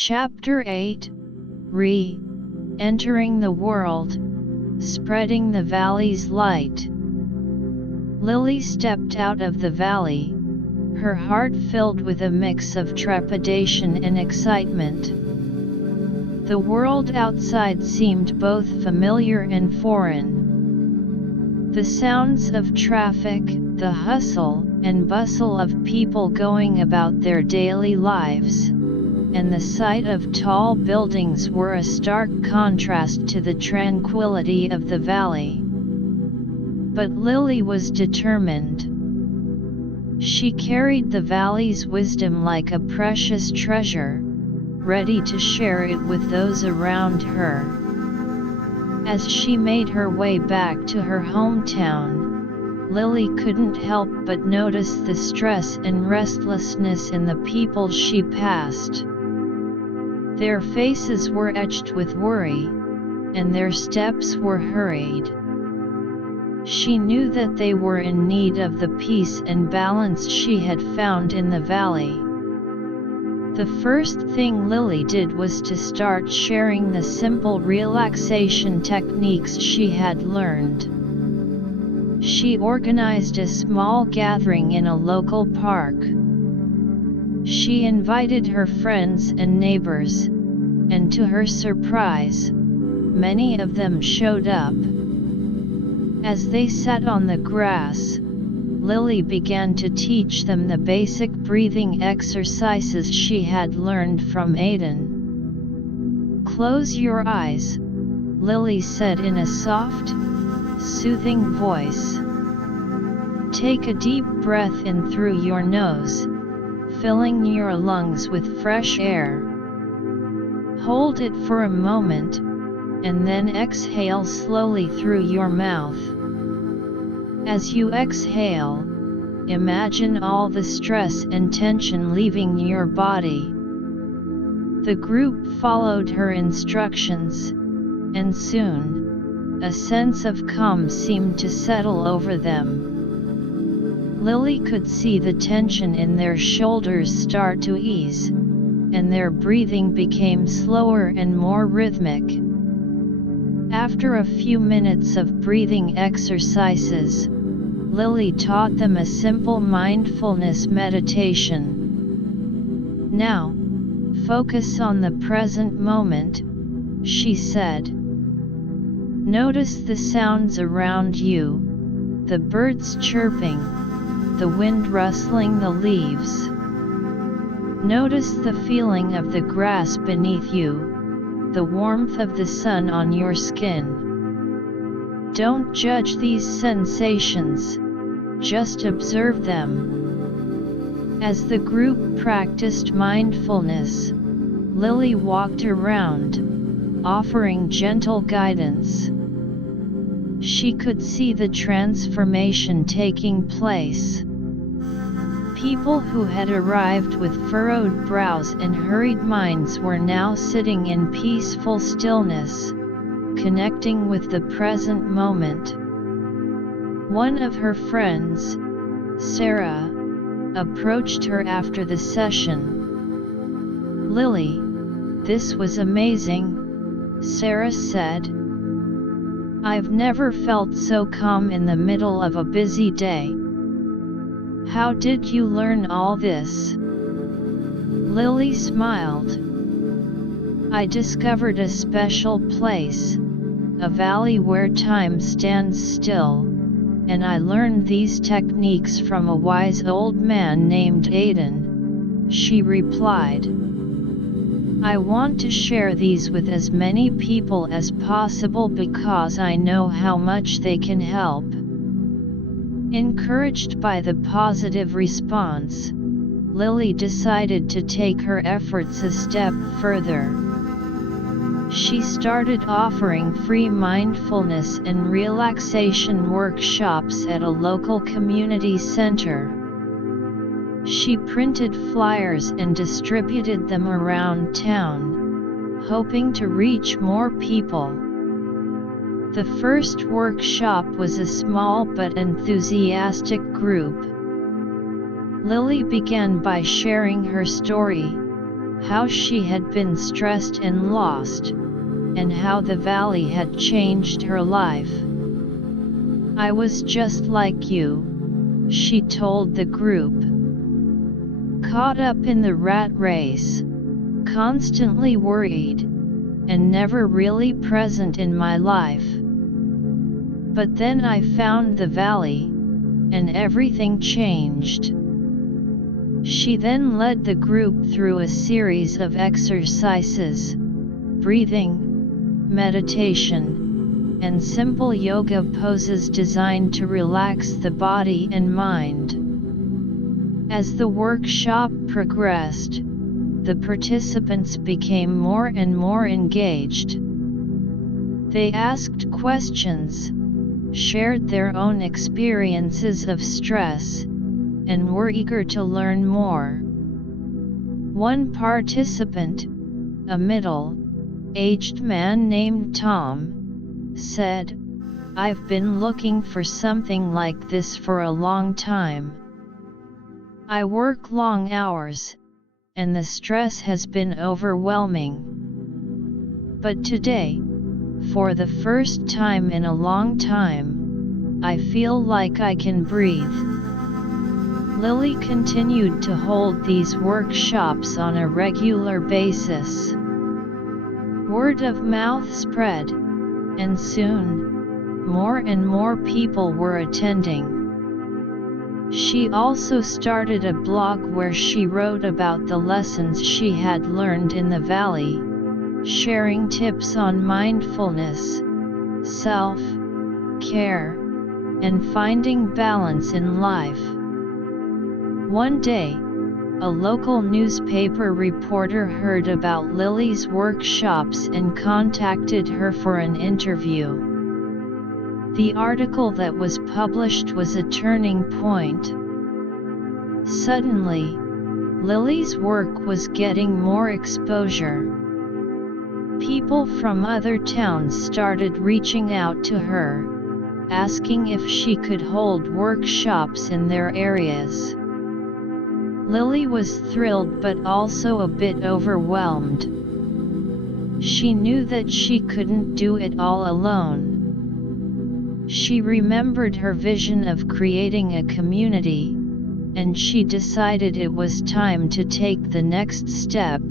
Chapter 8 Re-entering the world, spreading the valley's light. Lily stepped out of the valley, her heart filled with a mix of trepidation and excitement. The world outside seemed both familiar and foreign. The sounds of traffic, the hustle and bustle of people going about their daily lives, and the sight of tall buildings were a stark contrast to the tranquility of the valley. But Lily was determined. She carried the valley's wisdom like a precious treasure, ready to share it with those around her. As she made her way back to her hometown, Lily couldn't help but notice the stress and restlessness in the people she passed. Their faces were etched with worry, and their steps were hurried. She knew that they were in need of the peace and balance she had found in the valley. The first thing Lily did was to start sharing the simple relaxation techniques she had learned. She organized a small gathering in a local park. She invited her friends and neighbors, and to her surprise, many of them showed up. As they sat on the grass, Lily began to teach them the basic breathing exercises she had learned from Aiden. "Close your eyes," Lily said in a soft, soothing voice. "Take a deep breath in through your nose, filling your lungs with fresh air. Hold it for a moment, and then exhale slowly through your mouth. As you exhale, imagine all the stress and tension leaving your body." The group followed her instructions, and soon, a sense of calm seemed to settle over them. Lily could see the tension in their shoulders start to ease, and their breathing became slower and more rhythmic. After a few minutes of breathing exercises, Lily taught them a simple mindfulness meditation. "Now, focus on the present moment," she said. "Notice the sounds around you, the birds chirping, the wind rustling the leaves. Notice the feeling of the grass beneath you, the warmth of the sun on your skin. Don't judge these sensations, just observe them." As the group practiced mindfulness, Lily walked around, offering gentle guidance. She could see the transformation taking place. People who had arrived with furrowed brows and hurried minds were now sitting in peaceful stillness, connecting with the present moment. One of her friends, Sarah, approached her after the session. "Lily, this was amazing," Sarah said. "I've never felt so calm in the middle of a busy day. How did you learn all this?" Lily smiled. "I discovered a special place, a valley where time stands still, and I learned these techniques from a wise old man named Aiden," she replied. "I want to share these with as many people as possible because I know how much they can help." Encouraged by the positive response, Lily decided to take her efforts a step further. She started offering free mindfulness and relaxation workshops at a local community center. She printed flyers and distributed them around town, hoping to reach more people. The first workshop was a small but enthusiastic group. Lily began by sharing her story, how she had been stressed and lost, and how the valley had changed her life. "I was just like you," she told the group. "Caught up in the rat race, constantly worried, and never really present in my life. But then I found the valley, and everything changed." She then led the group through a series of exercises, breathing, meditation, and simple yoga poses designed to relax the body and mind. As the workshop progressed, the participants became more and more engaged. They asked questions, shared their own experiences of stress, and were eager to learn more. One participant, a middle-aged man named Tom, said, "I've been looking for something like this for a long time. I work long hours, and the stress has been overwhelming. But today, for the first time in a long time, I feel like I can breathe." Lily continued to hold these workshops on a regular basis. Word of mouth spread, and soon, more and more people were attending. She also started a blog where she wrote about the lessons she had learned in the valley, sharing tips on mindfulness, self-care, and finding balance in life. One day, a local newspaper reporter heard about Lily's workshops and contacted her for an interview. The article that was published was a turning point. Suddenly, Lily's work was getting more exposure. People from other towns started reaching out to her, asking if she could hold workshops in their areas. Lily was thrilled but also a bit overwhelmed. She knew that she couldn't do it all alone. She remembered her vision of creating a community, and she decided it was time to take the next step.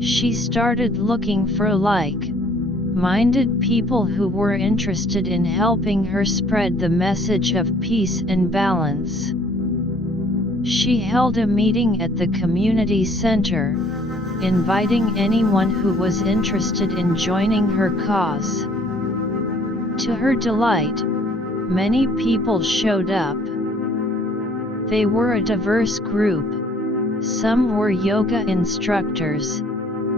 She started looking for like-minded people who were interested in helping her spread the message of peace and balance. She held a meeting at the community center, inviting anyone who was interested in joining her cause. To her delight, many people showed up. They were a diverse group. Some were yoga instructors,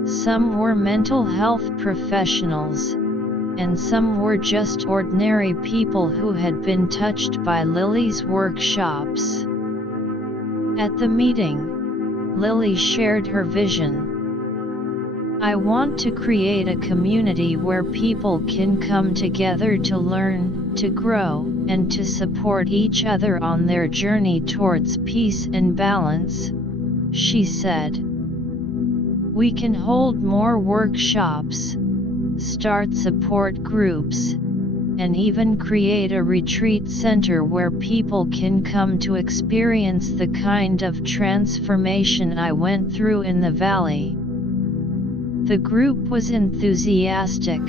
some were mental health professionals, and some were just ordinary people who had been touched by Lily's workshops. At the meeting, Lily shared her vision. "I want to create a community where people can come together to learn, to grow, and to support each other on their journey towards peace and balance," she said. "We can hold more workshops, start support groups, and even create a retreat center where people can come to experience the kind of transformation I went through in the valley." The group was enthusiastic.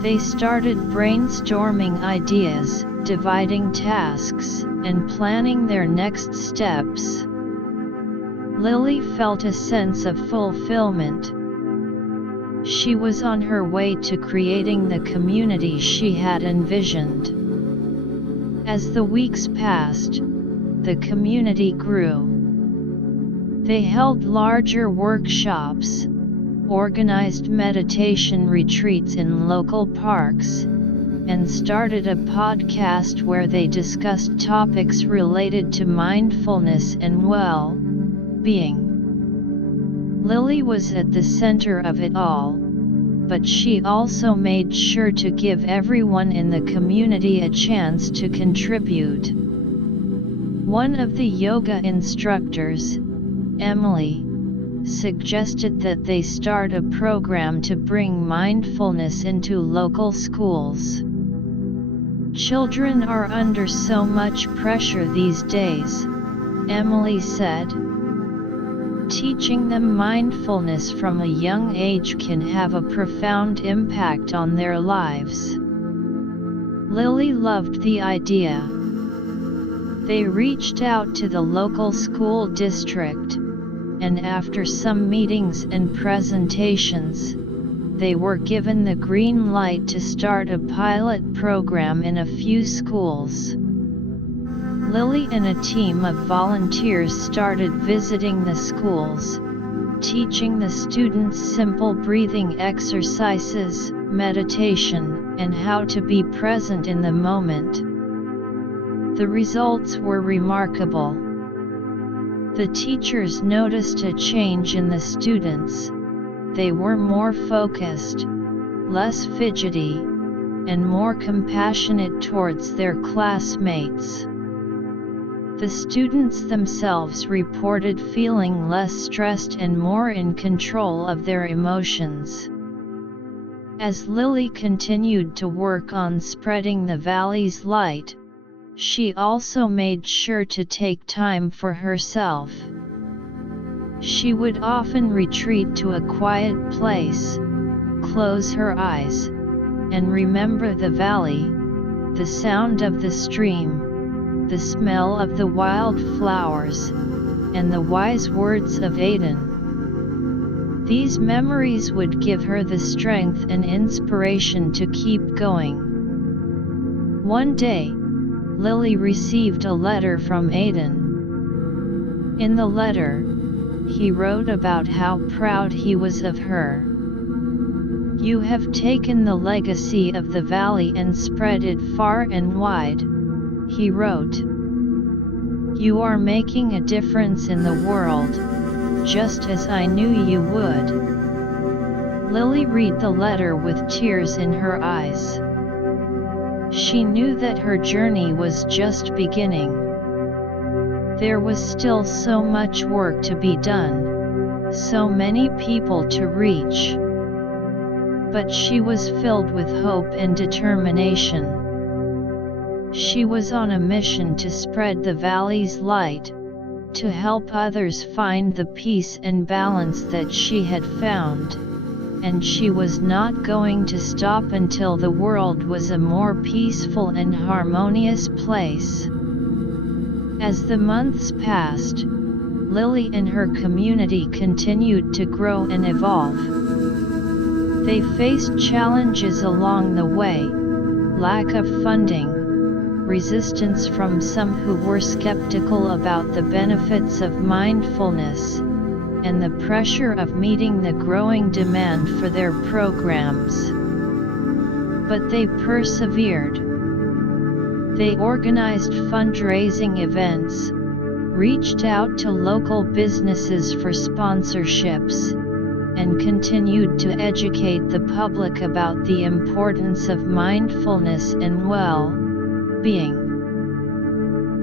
They started brainstorming ideas, dividing tasks, and planning their next steps. Lily felt a sense of fulfillment. She was on her way to creating the community she had envisioned. As the weeks passed, the community grew. They held larger workshops, organized meditation retreats in local parks, and started a podcast where they discussed topics related to mindfulness and well-being. Lily was at the center of it all, but she also made sure to give everyone in the community a chance to contribute. One of the yoga instructors, Emily, suggested that they start a program to bring mindfulness into local schools. "Children are under so much pressure these days," Emily said. "Teaching them mindfulness from a young age can have a profound impact on their lives." Lily loved the idea. They reached out to the local school district, and after some meetings and presentations, they were given the green light to start a pilot program in a few schools. Lily and a team of volunteers started visiting the schools, teaching the students simple breathing exercises, meditation, and how to be present in the moment. The results were remarkable. The teachers noticed a change in the students. They were more focused, less fidgety, and more compassionate towards their classmates. The students themselves reported feeling less stressed and more in control of their emotions. As Lily continued to work on spreading the valley's light, she also made sure to take time for herself. She would often retreat to a quiet place, close her eyes, and remember the valley, the sound of the stream, the smell of the wildflowers, and the wise words of Aiden. These memories would give her the strength and inspiration to keep going. One day, Lily received a letter from Aiden. In the letter, he wrote about how proud he was of her. "You have taken the legacy of the valley and spread it far and wide," he wrote. "You are making a difference in the world, just as I knew you would." Lily read the letter with tears in her eyes. She knew that her journey was just beginning. There was still so much work to be done, so many people to reach. But she was filled with hope and determination. She was on a mission to spread the valley's light, to help others find the peace and balance that she had found, and she was not going to stop until the world was a more peaceful and harmonious place. As the months passed, Lily and her community continued to grow and evolve. They faced challenges along the way: lack of funding, resistance from some who were skeptical about the benefits of mindfulness, and the pressure of meeting the growing demand for their programs. But they persevered. They organized fundraising events, reached out to local businesses for sponsorships, and continued to educate the public about the importance of mindfulness and well-being.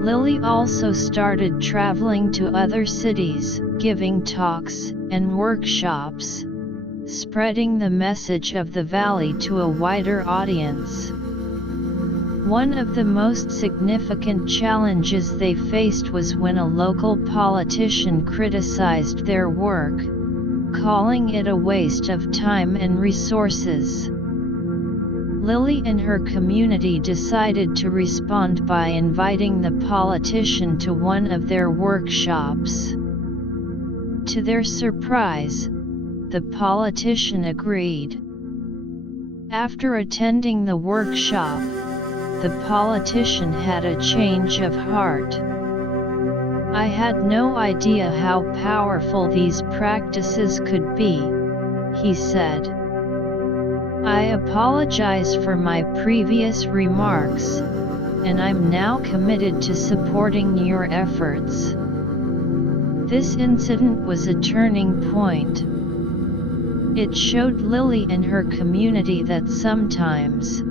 Lily also started traveling to other cities, giving talks and workshops, spreading the message of the valley to a wider audience. One of the most significant challenges they faced was when a local politician criticized their work, calling it a waste of time and resources. Lily and her community decided to respond by inviting the politician to one of their workshops. To their surprise, the politician agreed. After attending the workshop, the politician had a change of heart. "I had no idea how powerful these practices could be," he said. "I apologize for my previous remarks, and I'm now committed to supporting your efforts." This incident was a turning point. It showed Lily and her community that sometimes,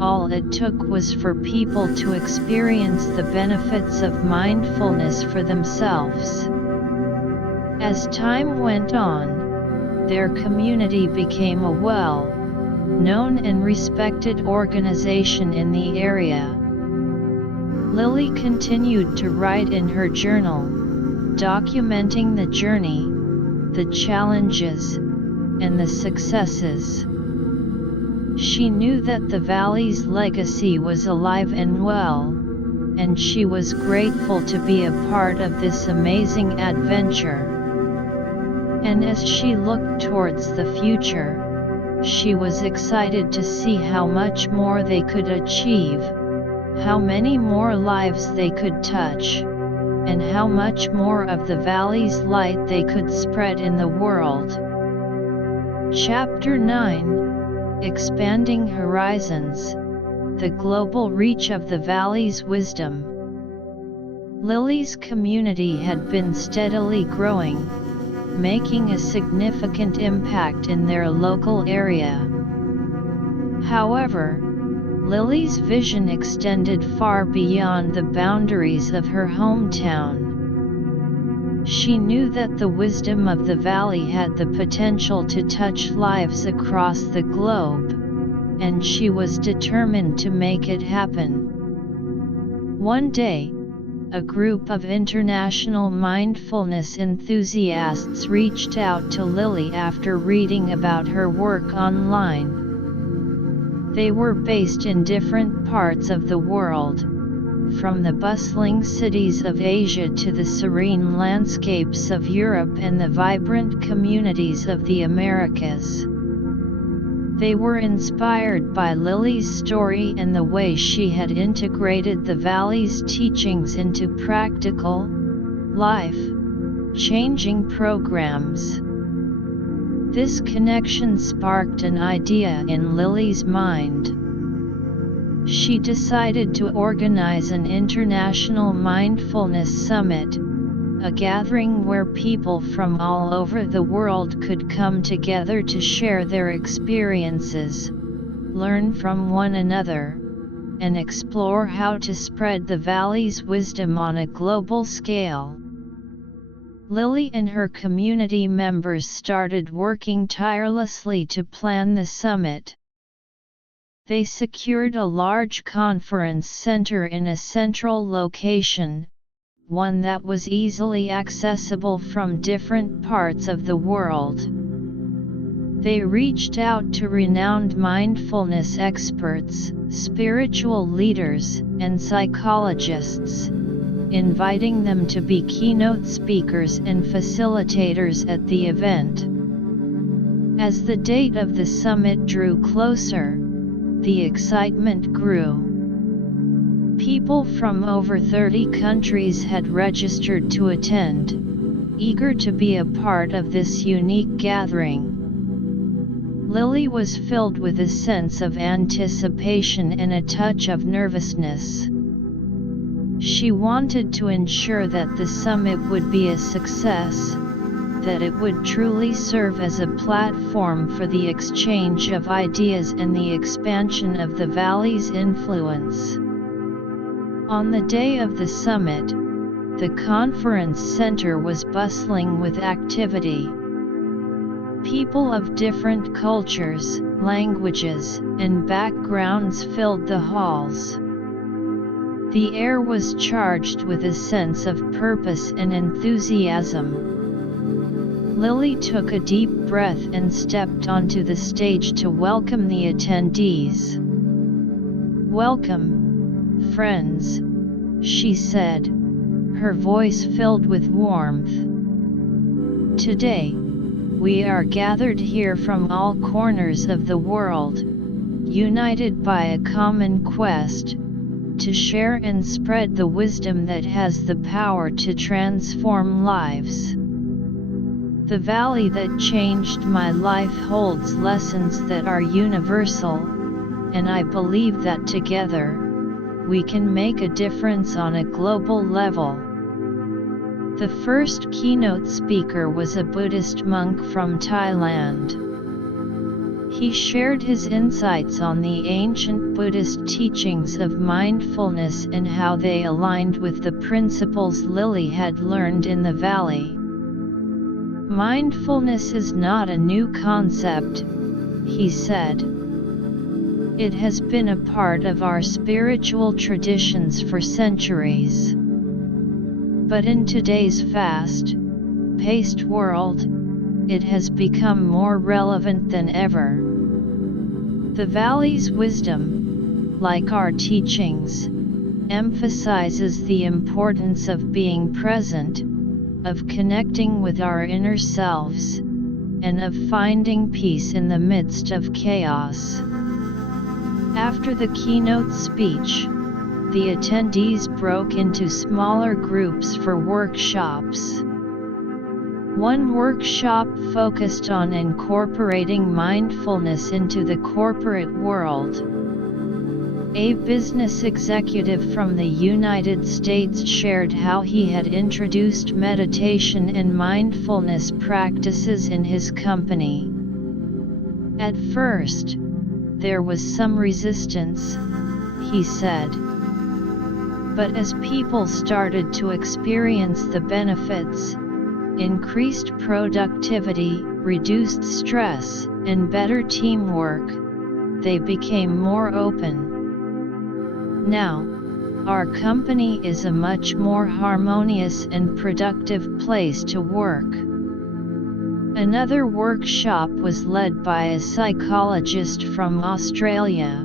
all it took was for people to experience the benefits of mindfulness for themselves. As time went on, their community became a well-known and respected organization in the area. Lily continued to write in her journal, documenting the journey, the challenges, and the successes. She knew that the valley's legacy was alive and well, and she was grateful to be a part of this amazing adventure. And as she looked towards the future, she was excited to see how much more they could achieve, how many more lives they could touch, and how much more of the valley's light they could spread in the world. Chapter 9: Expanding Horizons, the Global Reach of the Valley's Wisdom. Lily's community had been steadily growing, making a significant impact in their local area. However, Lily's vision extended far beyond the boundaries of her hometown. She knew that the wisdom of the valley had the potential to touch lives across the globe, and she was determined to make it happen. One day, a group of international mindfulness enthusiasts reached out to Lily after reading about her work online. They were based in different parts of the world, from the bustling cities of Asia to the serene landscapes of Europe and the vibrant communities of the Americas. They were inspired by Lily's story and the way she had integrated the valley's teachings into practical, life-changing programs. This connection sparked an idea in Lily's mind. She decided to organize an international mindfulness summit, a gathering where people from all over the world could come together to share their experiences, learn from one another, and explore how to spread the valley's wisdom on a global scale. Lily and her community members started working tirelessly to plan the summit. They secured a large conference center in a central location, one that was easily accessible from different parts of the world. They reached out to renowned mindfulness experts, spiritual leaders, and psychologists, inviting them to be keynote speakers and facilitators at the event. As the date of the summit drew closer, the excitement grew. People from over 30 countries had registered to attend, eager to be a part of this unique gathering. Lily was filled with a sense of anticipation and a touch of nervousness. She wanted to ensure that the summit would be a success, that it would truly serve as a platform for the exchange of ideas and the expansion of the valley's influence. On the day of the summit, the conference center was bustling with activity. People of different cultures, languages, and backgrounds filled the halls. The air was charged with a sense of purpose and enthusiasm. Lily took a deep breath and stepped onto the stage to welcome the attendees. "Welcome, friends," she said, her voice filled with warmth. "Today, we are gathered here from all corners of the world, united by a common quest, to share and spread the wisdom that has the power to transform lives. The valley that changed my life holds lessons that are universal, and I believe that together, we can make a difference on a global level." The first keynote speaker was a Buddhist monk from Thailand. He shared his insights on the ancient Buddhist teachings of mindfulness and how they aligned with the principles Lily had learned in the valley. Mindfulness is not a new concept, he said. It has been a part of our spiritual traditions for centuries. But in today's fast-paced world, it has become more relevant than ever. The Valley's wisdom, like our teachings, emphasizes the importance of being present, of connecting with our inner selves, and of finding peace in the midst of chaos. After the keynote speech, the attendees broke into smaller groups for workshops. One workshop focused on incorporating mindfulness into the corporate world. A business executive from the United States shared how he had introduced meditation and mindfulness practices in his company. At first, there was some resistance, he said. But as people started to experience the benefits, increased productivity, reduced stress, and better teamwork, they became more open. Now, our company is a much more harmonious and productive place to work. Another workshop was led by a psychologist from Australia.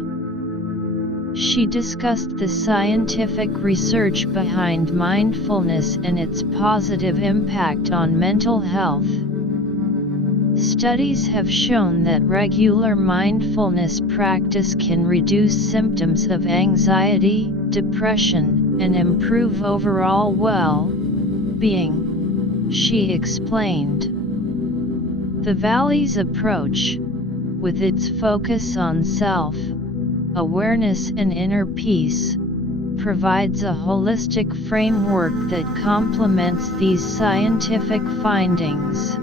She discussed the scientific research behind mindfulness and its positive impact on mental health. Studies have shown that regular mindfulness practice can reduce symptoms of anxiety, depression, and improve overall well-being, she explained. The Valley's approach, with its focus on self-awareness and inner peace, provides a holistic framework that complements these scientific findings.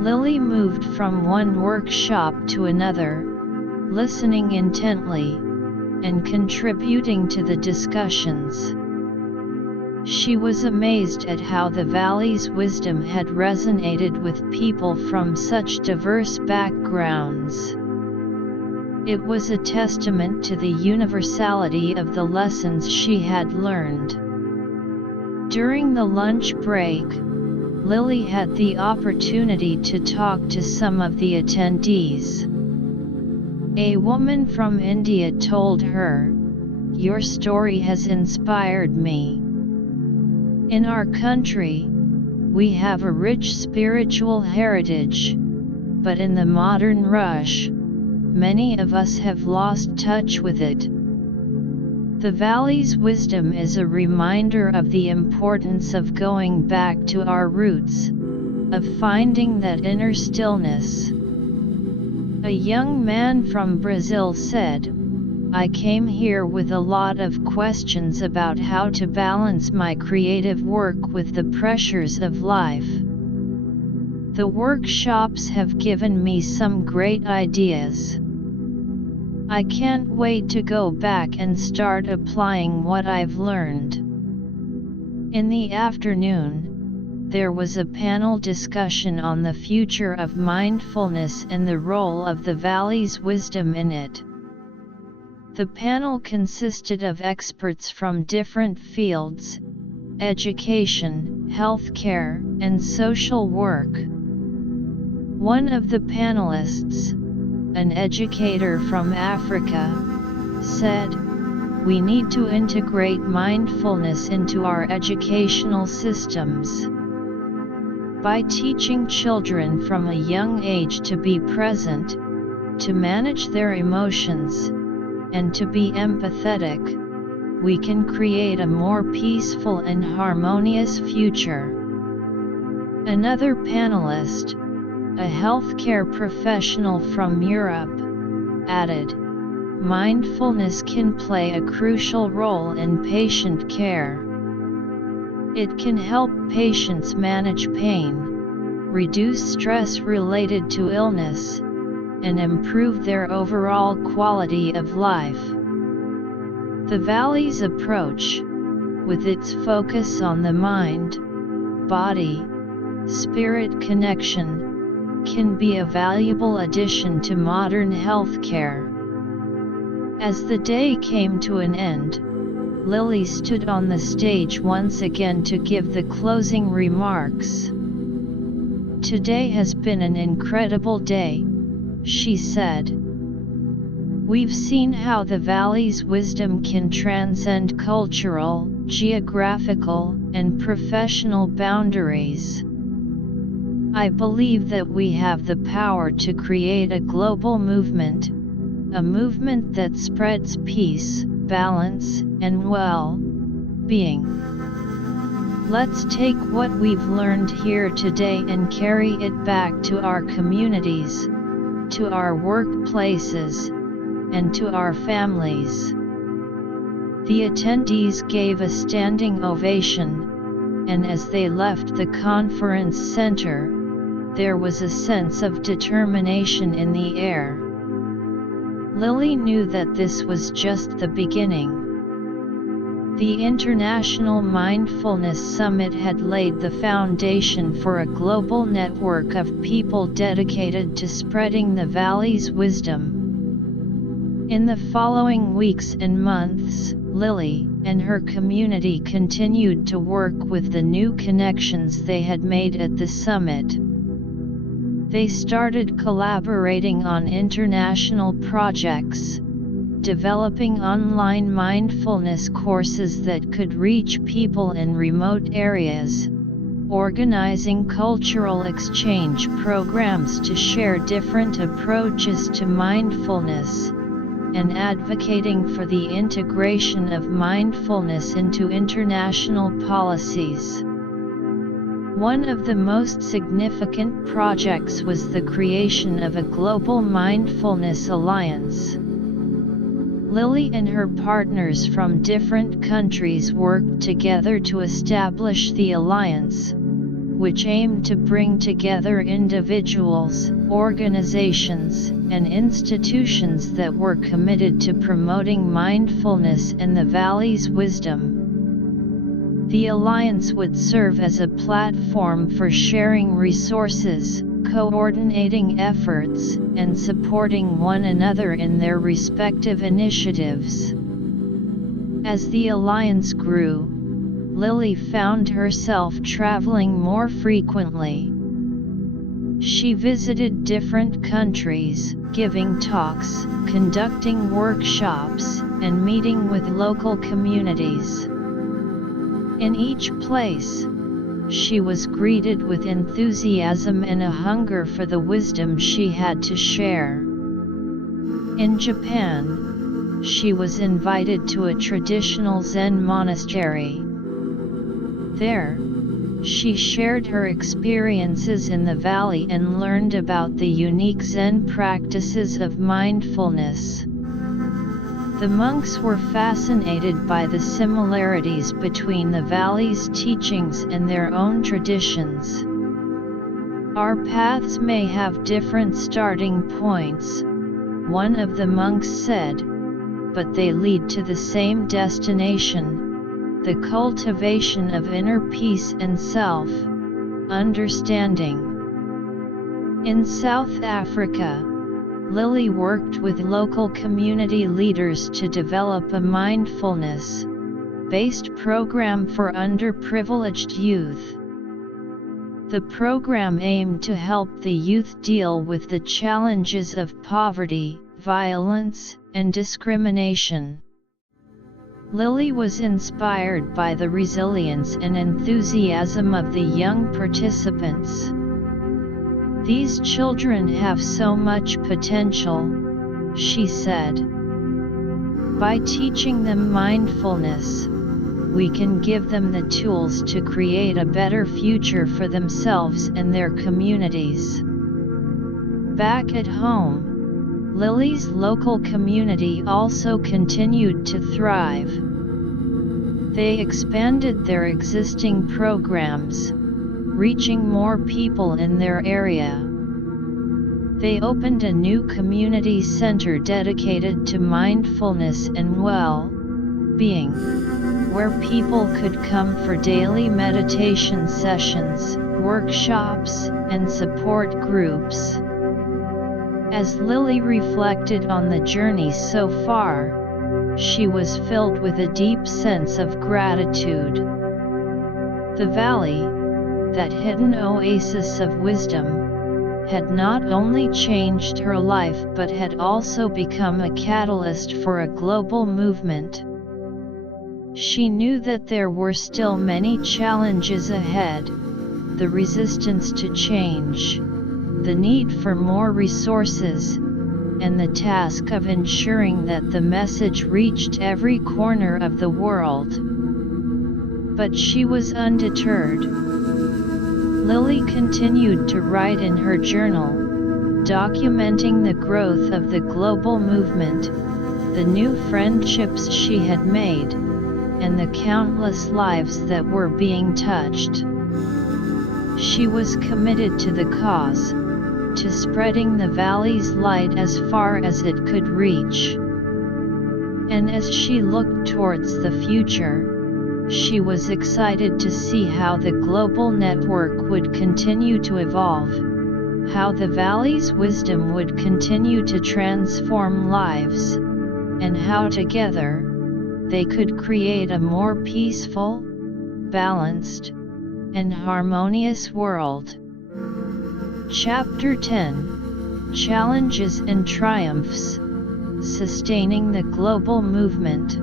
Lily moved from one workshop to another, listening intently, and contributing to the discussions. She was amazed at how the Valley's wisdom had resonated with people from such diverse backgrounds. It was a testament to the universality of the lessons she had learned. During the lunch break, Lily had the opportunity to talk to some of the attendees. A woman from India told her, "Your story has inspired me. In our country, we have a rich spiritual heritage, but in the modern rush, many of us have lost touch with it." The Valley's wisdom is a reminder of the importance of going back to our roots, of finding that inner stillness. A young man from Brazil said, "I came here with a lot of questions about how to balance my creative work with the pressures of life. The workshops have given me some great ideas. I can't wait to go back and start applying what I've learned." In the afternoon, there was a panel discussion on the future of mindfulness and the role of the Valley's wisdom in it. The panel consisted of experts from different fields: education, healthcare, and social work. One of the panelists, an educator from Africa, said, "We need to integrate mindfulness into our educational systems. By teaching children from a young age to be present, to manage their emotions, and to be empathetic, we can create a more peaceful and harmonious future." Another panelist, a healthcare professional from Europe, added, "Mindfulness can play a crucial role in patient care. It can help patients manage pain, reduce stress related to illness, and improve their overall quality of life." The Valley's approach, with its focus on the mind, body, spirit connection, can be a valuable addition to modern healthcare. As the day came to an end, Lily stood on the stage once again to give the closing remarks. "Today has been an incredible day," she said. "We've seen how the valley's wisdom can transcend cultural, geographical, and professional boundaries. I believe that we have the power to create a global movement, a movement that spreads peace, balance, and well-being. Let's take what we've learned here today and carry it back to our communities, to our workplaces, and to our families." The attendees gave a standing ovation, and as they left the conference center, there was a sense of determination in the air. Lily knew that this was just the beginning. The International Mindfulness Summit had laid the foundation for a global network of people dedicated to spreading the Valley's wisdom. In the following weeks and months, Lily and her community continued to work with the new connections they had made at the summit. They started collaborating on international projects, developing online mindfulness courses that could reach people in remote areas, organizing cultural exchange programs to share different approaches to mindfulness, and advocating for the integration of mindfulness into international policies. One of the most significant projects was the creation of a global mindfulness alliance. Lily and her partners from different countries worked together to establish the alliance, which aimed to bring together individuals, organizations, and institutions that were committed to promoting mindfulness and the Valley's wisdom. The alliance would serve as a platform for sharing resources, coordinating efforts, and supporting one another in their respective initiatives. As the alliance grew, Lily found herself traveling more frequently. She visited different countries, giving talks, conducting workshops, and meeting with local communities. In each place, she was greeted with enthusiasm and a hunger for the wisdom she had to share. In Japan, she was invited to a traditional Zen monastery. There, she shared her experiences in the valley and learned about the unique Zen practices of mindfulness. The monks were fascinated by the similarities between the valley's teachings and their own traditions. "Our paths may have different starting points," one of the monks said, "but they lead to the same destination, the cultivation of inner peace and self-understanding." In South Africa, Lily worked with local community leaders to develop a mindfulness-based program for underprivileged youth. The program aimed to help the youth deal with the challenges of poverty, violence, and discrimination. Lily was inspired by the resilience and enthusiasm of the young participants. "These children have so much potential," she said. "By teaching them mindfulness, we can give them the tools to create a better future for themselves and their communities." Back at home, Lily's local community also continued to thrive. They expanded their existing programs, reaching more people in their area. They opened a new community center dedicated to mindfulness and well-being, where people could come for daily meditation sessions, workshops, and support groups. As Lily reflected on the journey so far, she was filled with a deep sense of gratitude. The valley, that hidden oasis of wisdom, had not only changed her life but had also become a catalyst for a global movement. She knew that there were still many challenges ahead: the resistance to change, the need for more resources, and the task of ensuring that the message reached every corner of the world. But she was undeterred. Lily continued to write in her journal, documenting the growth of the global movement, the new friendships she had made, and the countless lives that were being touched. She was committed to the cause, to spreading the valley's light as far as it could reach. And as she looked towards the future, she was excited to see how the global network would continue to evolve, how the valley's wisdom would continue to transform lives, and how together, they could create a more peaceful, balanced, and harmonious world. Chapter 10: Challenges and Triumphs: Sustaining the Global Movement.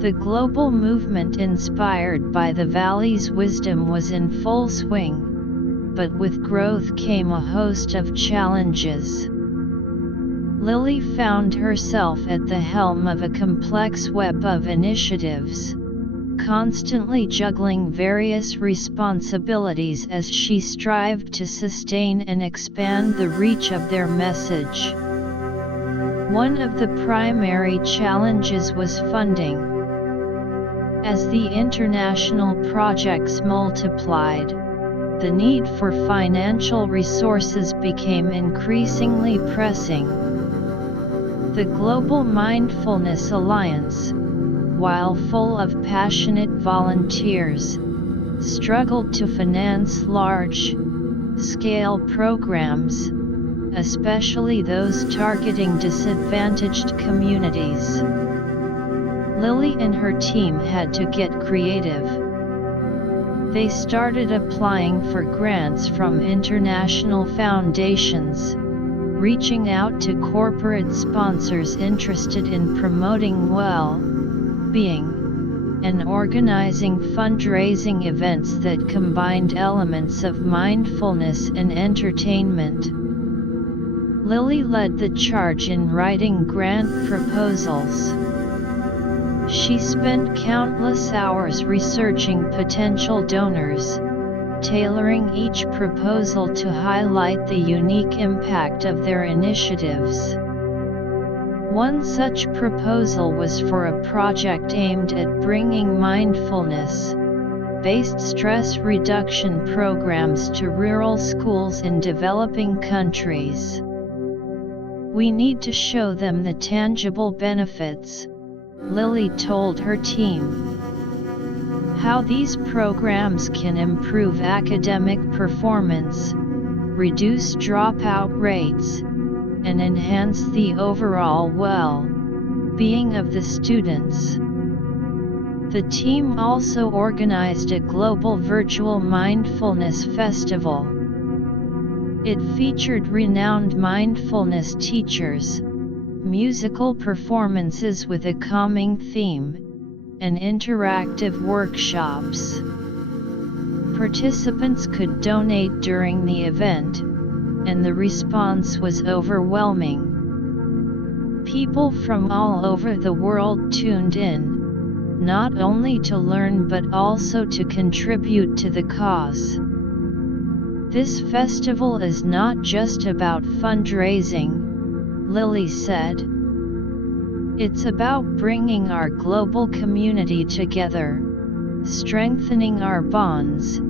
The global movement inspired by the valley's wisdom was in full swing, but with growth came a host of challenges. Lily found herself at the helm of a complex web of initiatives, constantly juggling various responsibilities as she strived to sustain and expand the reach of their message. One of the primary challenges was funding. As the international projects multiplied, the need for financial resources became increasingly pressing. The Global Mindfulness Alliance, while full of passionate volunteers, struggled to finance large-scale programs, especially those targeting disadvantaged communities. Lily and her team had to get creative. They started applying for grants from international foundations, reaching out to corporate sponsors interested in promoting well-being, and organizing fundraising events that combined elements of mindfulness and entertainment. Lily led the charge in writing grant proposals. She spent countless hours researching potential donors, tailoring each proposal to highlight the unique impact of their initiatives. One such proposal was for a project aimed at bringing mindfulness-based stress reduction programs to rural schools in developing countries. "We need to show them the tangible benefits," Lily told her team. "How these programs can improve academic performance, reduce dropout rates, and enhance the overall well-being of the students." The team also organized a global virtual mindfulness festival. It featured renowned mindfulness teachers, musical performances with a calming theme, and interactive workshops. Participants could donate during the event, and the response was overwhelming. People from all over the world tuned in, not only to learn but also to contribute to the cause. "This festival is not just about fundraising," Lily said. "It's about bringing our global community together, strengthening our bonds,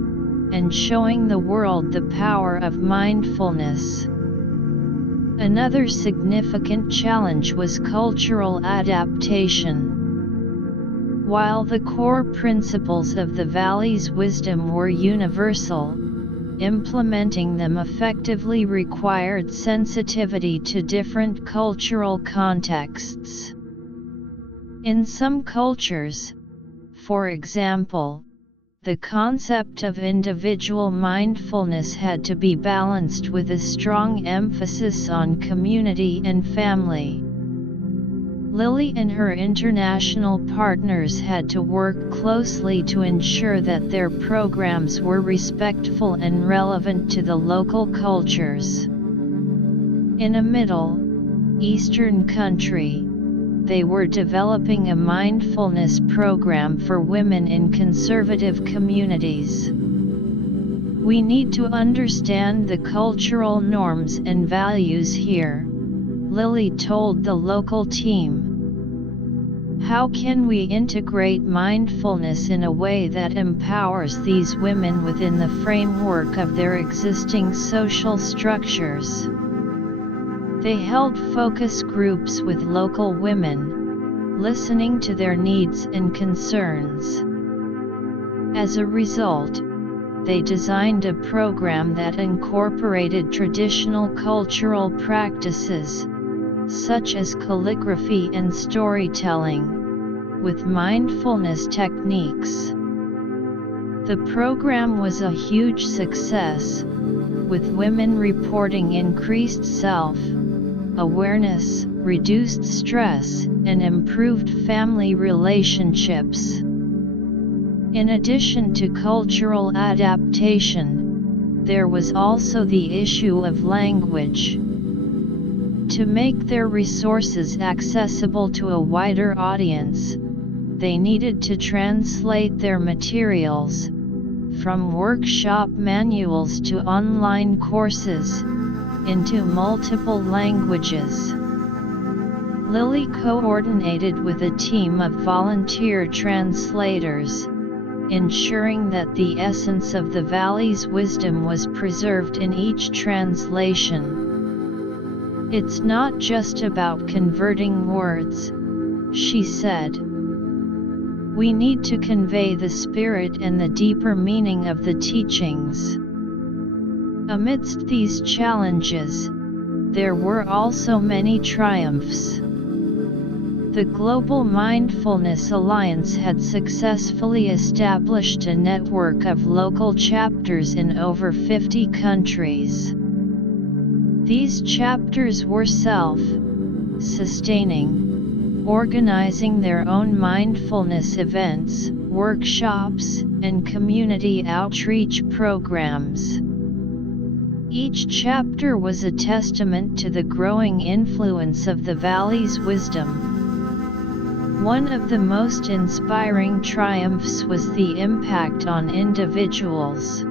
and showing the world the power of mindfulness." Another significant challenge was cultural adaptation. While the core principles of the Valley's wisdom were universal, implementing them effectively required sensitivity to different cultural contexts. In some cultures, for example, the concept of individual mindfulness had to be balanced with a strong emphasis on community and family. Lily and her international partners had to work closely to ensure that their programs were respectful and relevant to the local cultures. In a Middle Eastern country, they were developing a mindfulness program for women in conservative communities. We need to understand the cultural norms and values here, Lily told the local team. How can we integrate mindfulness in a way that empowers these women within the framework of their existing social structures? They held focus groups with local women, listening to their needs and concerns. As a result, they designed a program that incorporated traditional cultural practices, such as calligraphy and storytelling, with mindfulness techniques. The program was a huge success, with women reporting increased self-awareness, reduced stress, and improved family relationships. In addition to cultural adaptation, there was also the issue of language. To make their resources accessible to a wider audience, they needed to translate their materials, from workshop manuals to online courses, into multiple languages. Lily coordinated with a team of volunteer translators, ensuring that the essence of the Valley's wisdom was preserved in each translation. It's not just about converting words, she said. We need to convey the spirit and the deeper meaning of the teachings. Amidst these challenges, there were also many triumphs. The Global Mindfulness Alliance had successfully established a network of local chapters in over 50 countries. These chapters were self-sustaining, organizing their own mindfulness events, workshops, and community outreach programs. Each chapter was a testament to the growing influence of the Valley's wisdom. One of the most inspiring triumphs was the impact on individuals.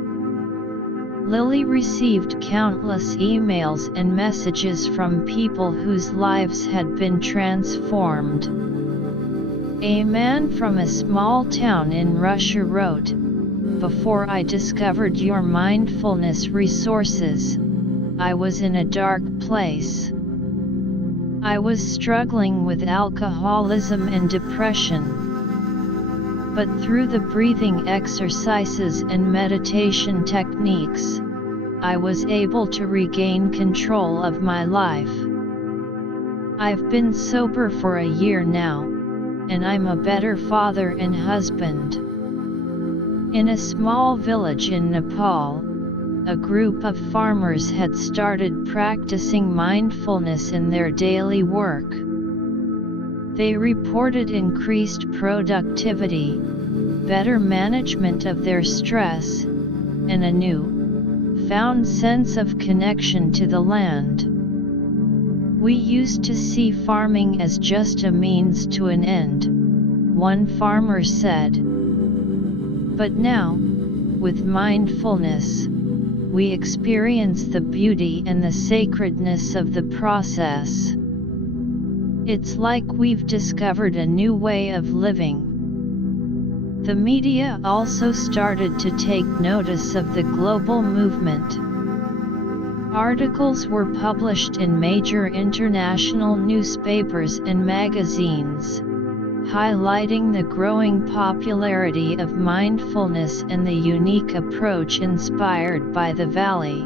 Lily received countless emails and messages from people whose lives had been transformed. A man from a small town in Russia wrote, "Before I discovered your mindfulness resources, I was in a dark place. I was struggling with alcoholism and depression. But through the breathing exercises and meditation techniques, I was able to regain control of my life. I've been sober for a year now, and I'm a better father and husband." In a small village in Nepal, a group of farmers had started practicing mindfulness in their daily work. They reported increased productivity, better management of their stress, and a new-found sense of connection to the land. "We used to see farming as just a means to an end," one farmer said. "But now, with mindfulness, we experience the beauty and the sacredness of the process. It's like we've discovered a new way of living." The media also started to take notice of the global movement. Articles were published in major international newspapers and magazines, highlighting the growing popularity of mindfulness and the unique approach inspired by the Valley.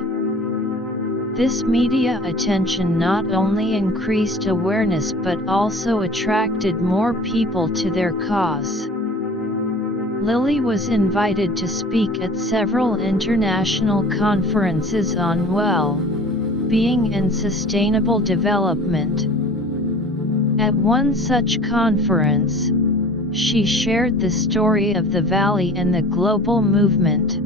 This media attention not only increased awareness but also attracted more people to their cause. Lily was invited to speak at several international conferences on well-being and sustainable development. At one such conference, she shared the story of the Valley and the global movement.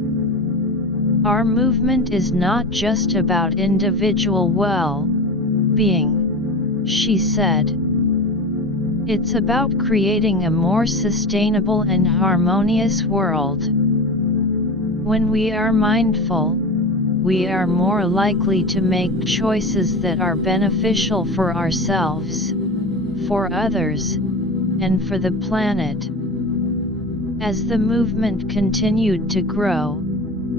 Our movement is not just about individual well-being, she said. It's about creating a more sustainable and harmonious world. When we are mindful, we are more likely to make choices that are beneficial for ourselves, for others, and for the planet. As the movement continued to grow,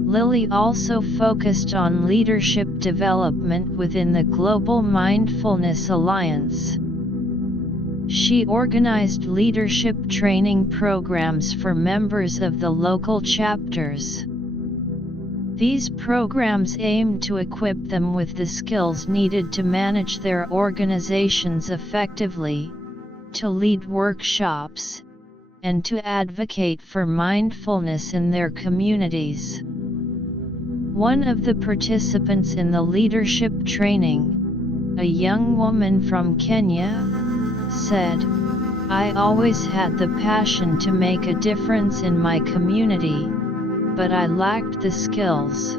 Lily also focused on leadership development within the Global Mindfulness Alliance. She organized leadership training programs for members of the local chapters. These programs aimed to equip them with the skills needed to manage their organizations effectively, to lead workshops, and to advocate for mindfulness in their communities. One of the participants in the leadership training, a young woman from Kenya, said, "I always had the passion to make a difference in my community, but I lacked the skills.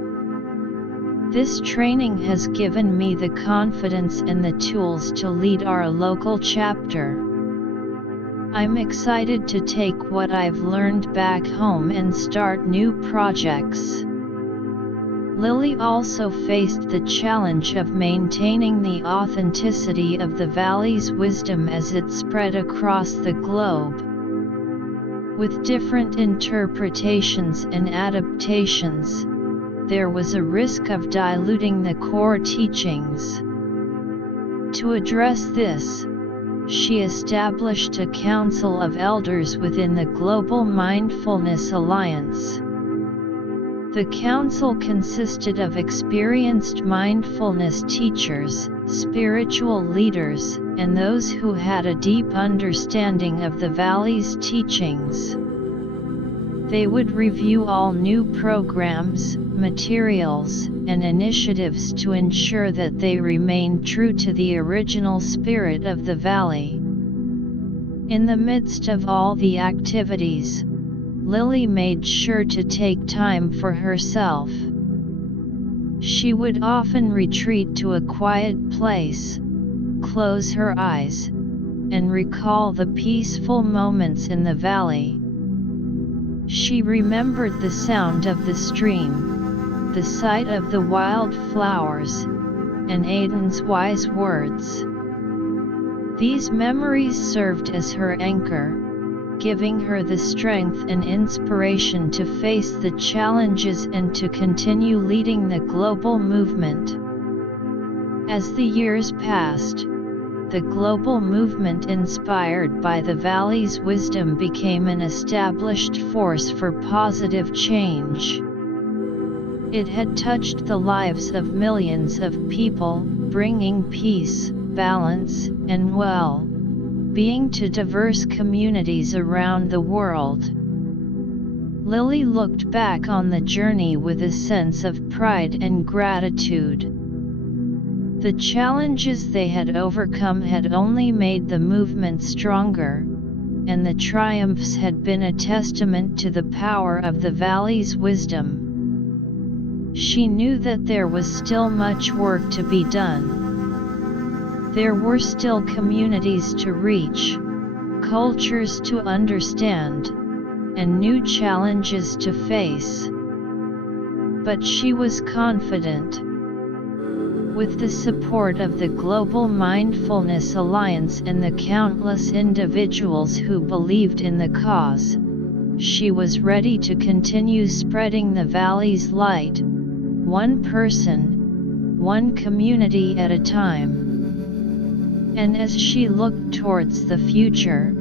This training has given me the confidence and the tools to lead our local chapter. I'm excited to take what I've learned back home and start new projects." Lily also faced the challenge of maintaining the authenticity of the Valley's wisdom as it spread across the globe. With different interpretations and adaptations, there was a risk of diluting the core teachings. To address this, she established a council of elders within the Global Mindfulness Alliance. The council consisted of experienced mindfulness teachers, spiritual leaders, and those who had a deep understanding of the Valley's teachings. They would review all new programs, materials, and initiatives to ensure that they remained true to the original spirit of the Valley. In the midst of all the activities, Lily made sure to take time for herself. She would often retreat to a quiet place, close her eyes, and recall the peaceful moments in the Valley. She remembered the sound of the stream, the sight of the wildflowers, and Aiden's wise words. These memories served as her anchor, giving her the strength and inspiration to face the challenges and to continue leading the global movement. As the years passed, the global movement inspired by the Valley's wisdom became an established force for positive change. It had touched the lives of millions of people, bringing peace, balance, and well-being to diverse communities around the world. Lily looked back on the journey with a sense of pride and gratitude. The challenges they had overcome had only made the movement stronger, and the triumphs had been a testament to the power of the Valley's wisdom. She knew that there was still much work to be done. There were still communities to reach, cultures to understand, and new challenges to face. But she was confident. With the support of the Global Mindfulness Alliance and the countless individuals who believed in the cause, she was ready to continue spreading the Valley's light, one person, one community at a time. And as she looked towards the future,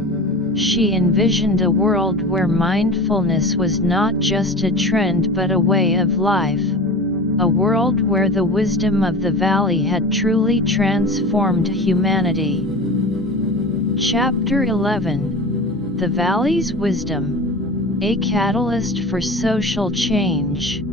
She envisioned a world where mindfulness was not just a trend but a way of life, a world where the wisdom of the valley had truly transformed humanity. Chapter 11: The Valley's Wisdom, a Catalyst for Social Change.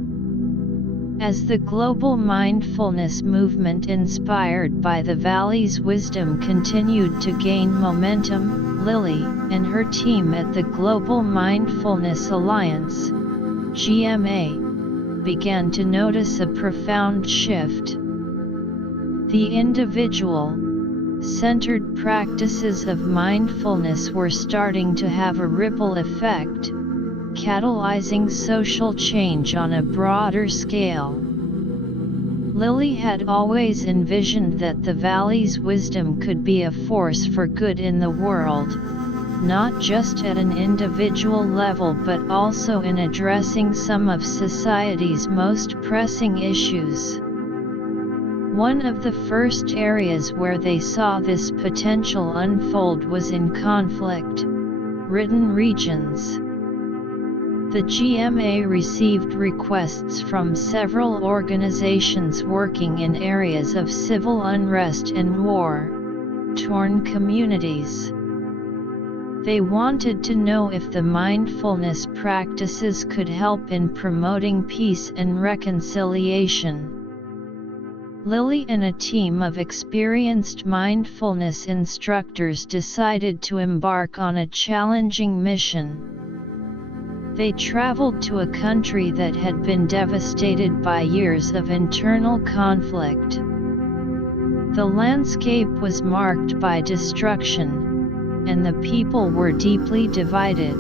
As the global mindfulness movement inspired by the Valley's wisdom continued to gain momentum, Lily and her team at the Global Mindfulness Alliance (GMA) began to notice a profound shift. The individual-centered practices of mindfulness were starting to have a ripple effect, catalyzing social change on a broader scale. Lily had always envisioned that the Valley's wisdom could be a force for good in the world, not just at an individual level but also in addressing some of society's most pressing issues. One of the first areas where they saw this potential unfold was in conflict-ridden regions. The GMA received requests from several organizations working in areas of civil unrest and war-torn communities. They wanted to know if the mindfulness practices could help in promoting peace and reconciliation. Lily and a team of experienced mindfulness instructors decided to embark on a challenging mission. They traveled to a country that had been devastated by years of internal conflict. The landscape was marked by destruction, and the people were deeply divided.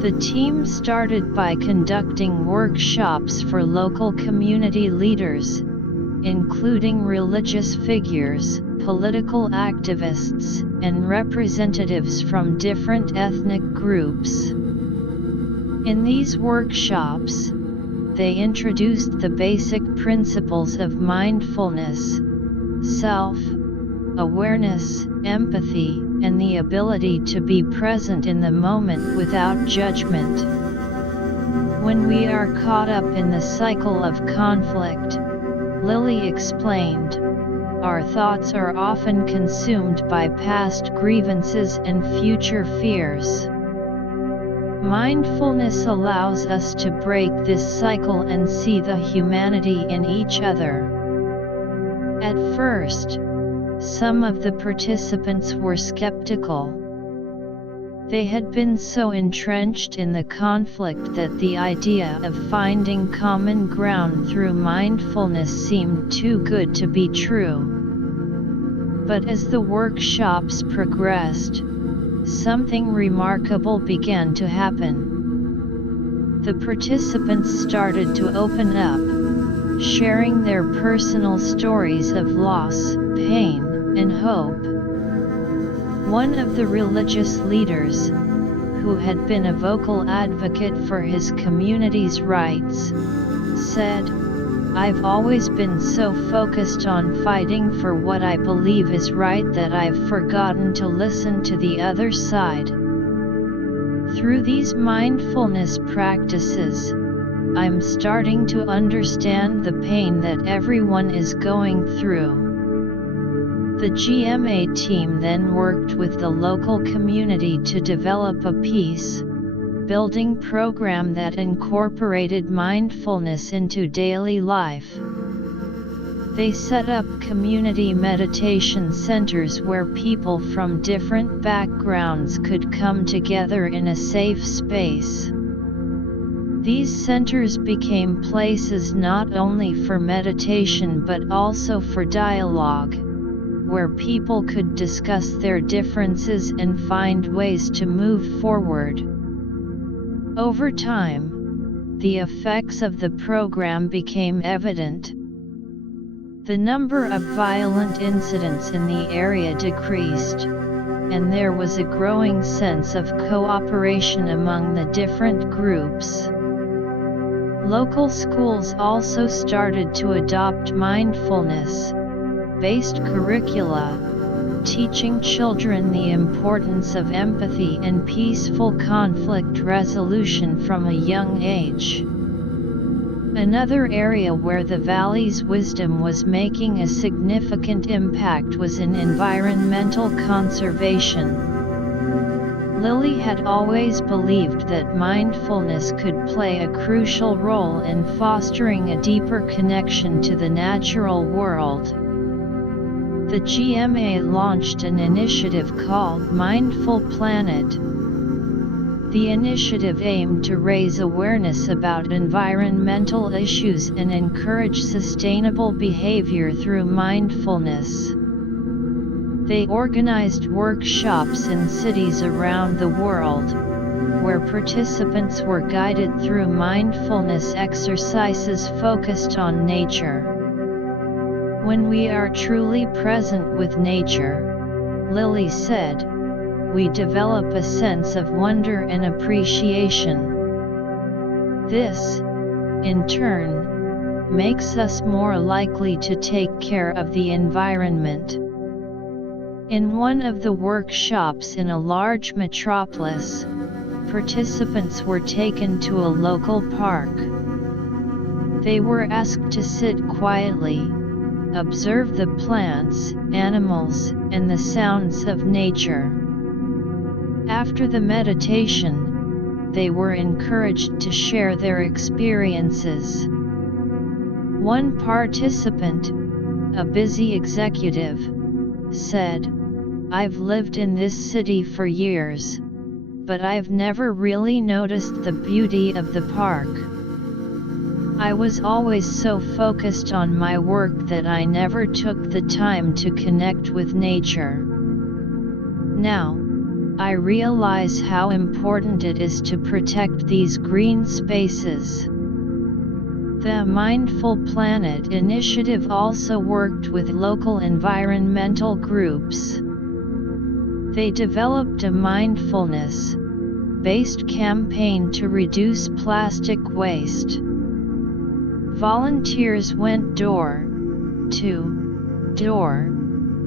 The team started by conducting workshops for local community leaders, including religious figures, political activists, and representatives from different ethnic groups. In these workshops, they introduced the basic principles of mindfulness, self-awareness, empathy, and the ability to be present in the moment without judgment. When we are caught up in the cycle of conflict, Lily explained, our thoughts are often consumed by past grievances and future fears. Mindfulness allows us to break this cycle and see the humanity in each other. At first, some of the participants were skeptical. They had been so entrenched in the conflict that the idea of finding common ground through mindfulness seemed too good to be true. But as the workshops progressed, something remarkable began to happen. The participants started to open up, sharing their personal stories of loss, pain, and hope. One of the religious leaders, who had been a vocal advocate for his community's rights, said, "I've always been so focused on fighting for what I believe is right that I've forgotten to listen to the other side. Through these mindfulness practices, I'm starting to understand the pain that everyone is going through." The GMA team then worked with the local community to develop a peace-building program that incorporated mindfulness into daily life. They set up community meditation centers where people from different backgrounds could come together in a safe space. These centers became places not only for meditation but also for dialogue, where people could discuss their differences and find ways to move forward. Over time, the effects of the program became evident. The number of violent incidents in the area decreased, and there was a growing sense of cooperation among the different groups. Local schools also started to adopt mindfulness-based curricula, teaching children the importance of empathy and peaceful conflict resolution from a young age. Another area where the valley's wisdom was making a significant impact was in environmental conservation. Lily had always believed that mindfulness could play a crucial role in fostering a deeper connection to the natural world. The GMA launched an initiative called Mindful Planet. The initiative aimed to raise awareness about environmental issues and encourage sustainable behavior through mindfulness. They organized workshops in cities around the world, where participants were guided through mindfulness exercises focused on nature. When we are truly present with nature, Lily said, we develop a sense of wonder and appreciation. This, in turn, makes us more likely to take care of the environment. In one of the workshops in a large metropolis, participants were taken to a local park. They were asked to sit quietly, observe the plants, animals, and the sounds of nature. After the meditation, they were encouraged to share their experiences. One participant, a busy executive, said, "I've lived in this city for years, but I've never really noticed the beauty of the park. I was always so focused on my work that I never took the time to connect with nature. Now, I realize how important it is to protect these green spaces." The Mindful Planet initiative also worked with local environmental groups. They developed a mindfulness-based campaign to reduce plastic waste. Volunteers went door to door,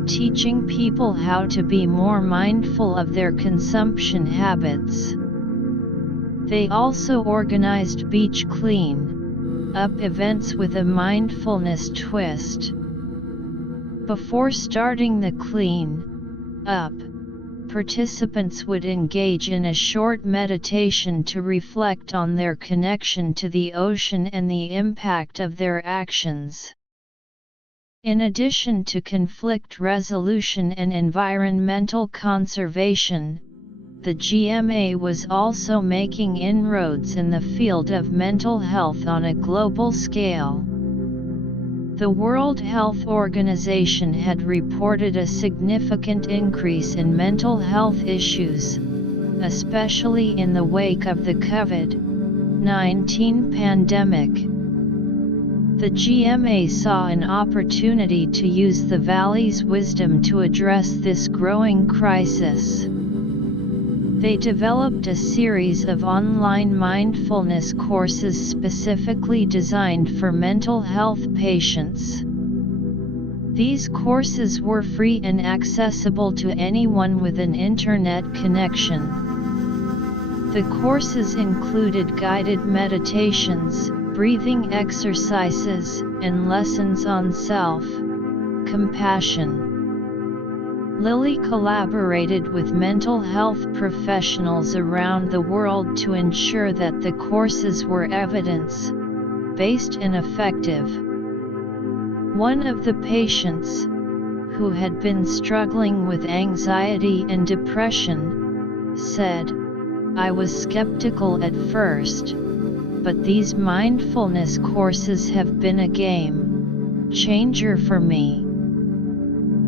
teaching people how to be more mindful of their consumption habits. They also organized beach clean-up events with a mindfulness twist. Before starting the clean-up, participants would engage in a short meditation to reflect on their connection to the ocean and the impact of their actions. In addition to conflict resolution and environmental conservation, the GMA was also making inroads in the field of mental health on a global scale. The World Health Organization had reported a significant increase in mental health issues, especially in the wake of the COVID-19 pandemic. The GMA saw an opportunity to use the Valley's wisdom to address this growing crisis. They developed a series of online mindfulness courses specifically designed for mental health patients. These courses were free and accessible to anyone with an internet connection. The courses included guided meditations, breathing exercises, and lessons on self-compassion. Lily collaborated with mental health professionals around the world to ensure that the courses were evidence-based and effective. One of the patients, who had been struggling with anxiety and depression, said, "I was skeptical at first, but these mindfulness courses have been a game changer for me.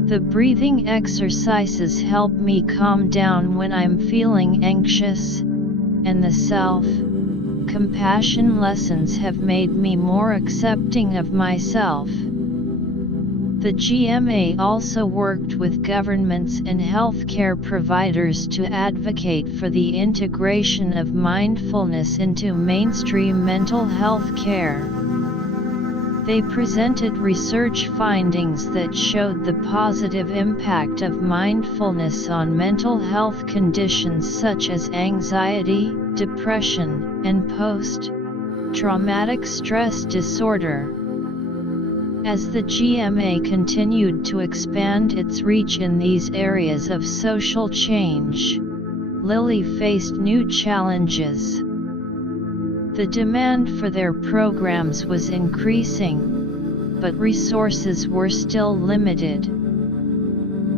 The breathing exercises help me calm down when I'm feeling anxious, and the self-compassion lessons have made me more accepting of myself." The GMA also worked with governments and healthcare providers to advocate for the integration of mindfulness into mainstream mental health care. They presented research findings that showed the positive impact of mindfulness on mental health conditions such as anxiety, depression, and post-traumatic stress disorder. As the GMA continued to expand its reach in these areas of social change, Lilly faced new challenges. The demand for their programs was increasing, but resources were still limited.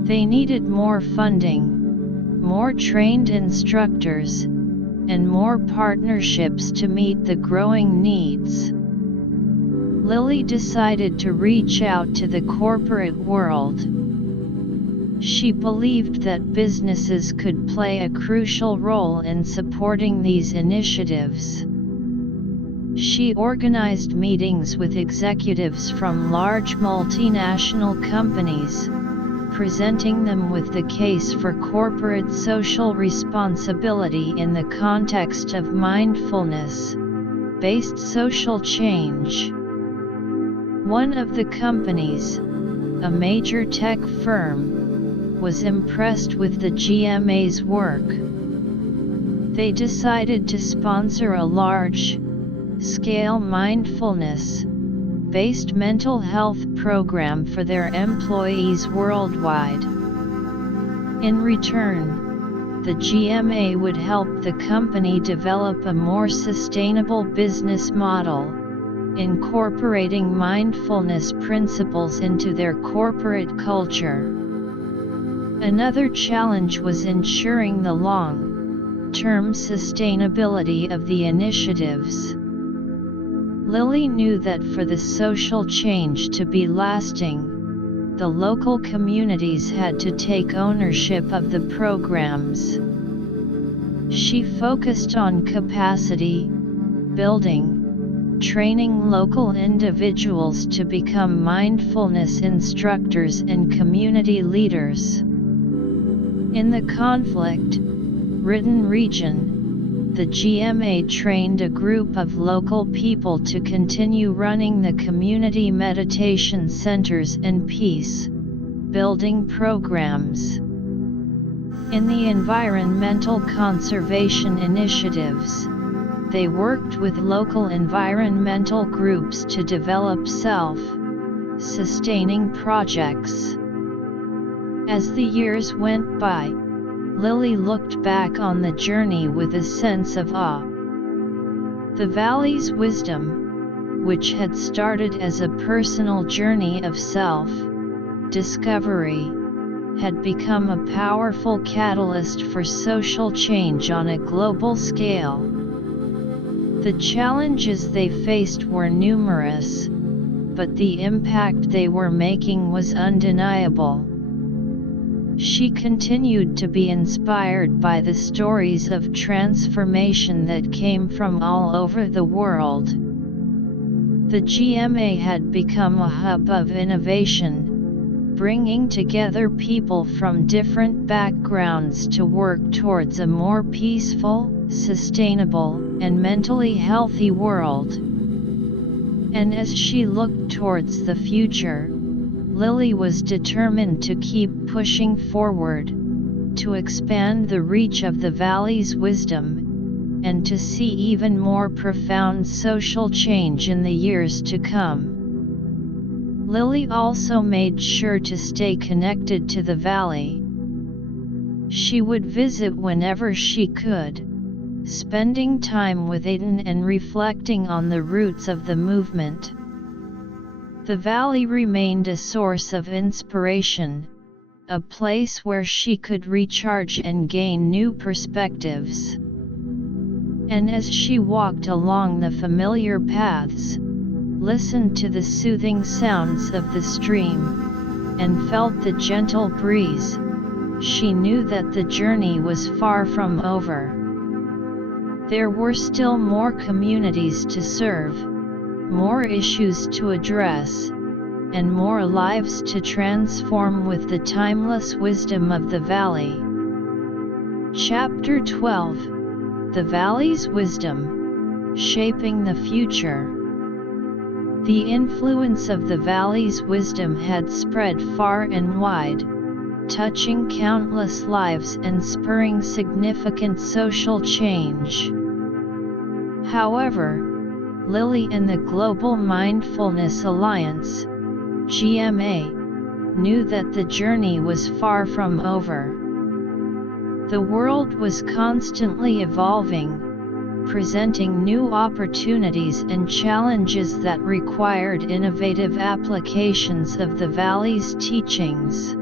They needed more funding, more trained instructors, and more partnerships to meet the growing needs. Lilly decided to reach out to the corporate world. She believed that businesses could play a crucial role in supporting these initiatives. She organized meetings with executives from large multinational companies, presenting them with the case for corporate social responsibility in the context of mindfulness-based social change. One of the companies, a major tech firm, was impressed with the GMA's work. They decided to sponsor a large-scale mindfulness-based mental health program for their employees worldwide. In return, the GMA would help the company develop a more sustainable business model, incorporating mindfulness principles into their corporate culture. Another challenge was ensuring the long-term sustainability of the initiatives. Lilly knew that for the social change to be lasting, the local communities had to take ownership of the programs. She focused on capacity building, training local individuals to become mindfulness instructors and community leaders. In the conflict-ridden region, the GMA trained a group of local people to continue running the community meditation centers and peace-building programs. In the environmental conservation initiatives, they worked with local environmental groups to develop self-sustaining projects. As the years went by, Lilly looked back on the journey with a sense of awe. The Valley's wisdom, which had started as a personal journey of self-discovery, had become a powerful catalyst for social change on a global scale. The challenges they faced were numerous, but the impact they were making was undeniable. She continued to be inspired by the stories of transformation that came from all over the world. The GMA had become a hub of innovation, bringing together people from different backgrounds to work towards a more peaceful, sustainable, and mentally healthy world. And as she looked towards the future, Lilly was determined to keep pushing forward, to expand the reach of the Valley's wisdom, and to see even more profound social change in the years to come. Lilly also made sure to stay connected to the Valley. She would visit whenever she could, spending time with Aiden and reflecting on the roots of the movement. The Valley remained a source of inspiration, a place where she could recharge and gain new perspectives. And as she walked along the familiar paths, listened to the soothing sounds of the stream, and felt the gentle breeze, she knew that the journey was far from over. There were still more communities to serve, more issues to address, and more lives to transform with the timeless wisdom of the Valley. Chapter 12: The Valley's Wisdom, Shaping the Future. The influence of the valley's wisdom had spread far and wide, touching countless lives and spurring significant social change. However, Lily and the Global Mindfulness Alliance, GMA, knew that the journey was far from over. The world was constantly evolving, presenting new opportunities and challenges that required innovative applications of the Valley's teachings.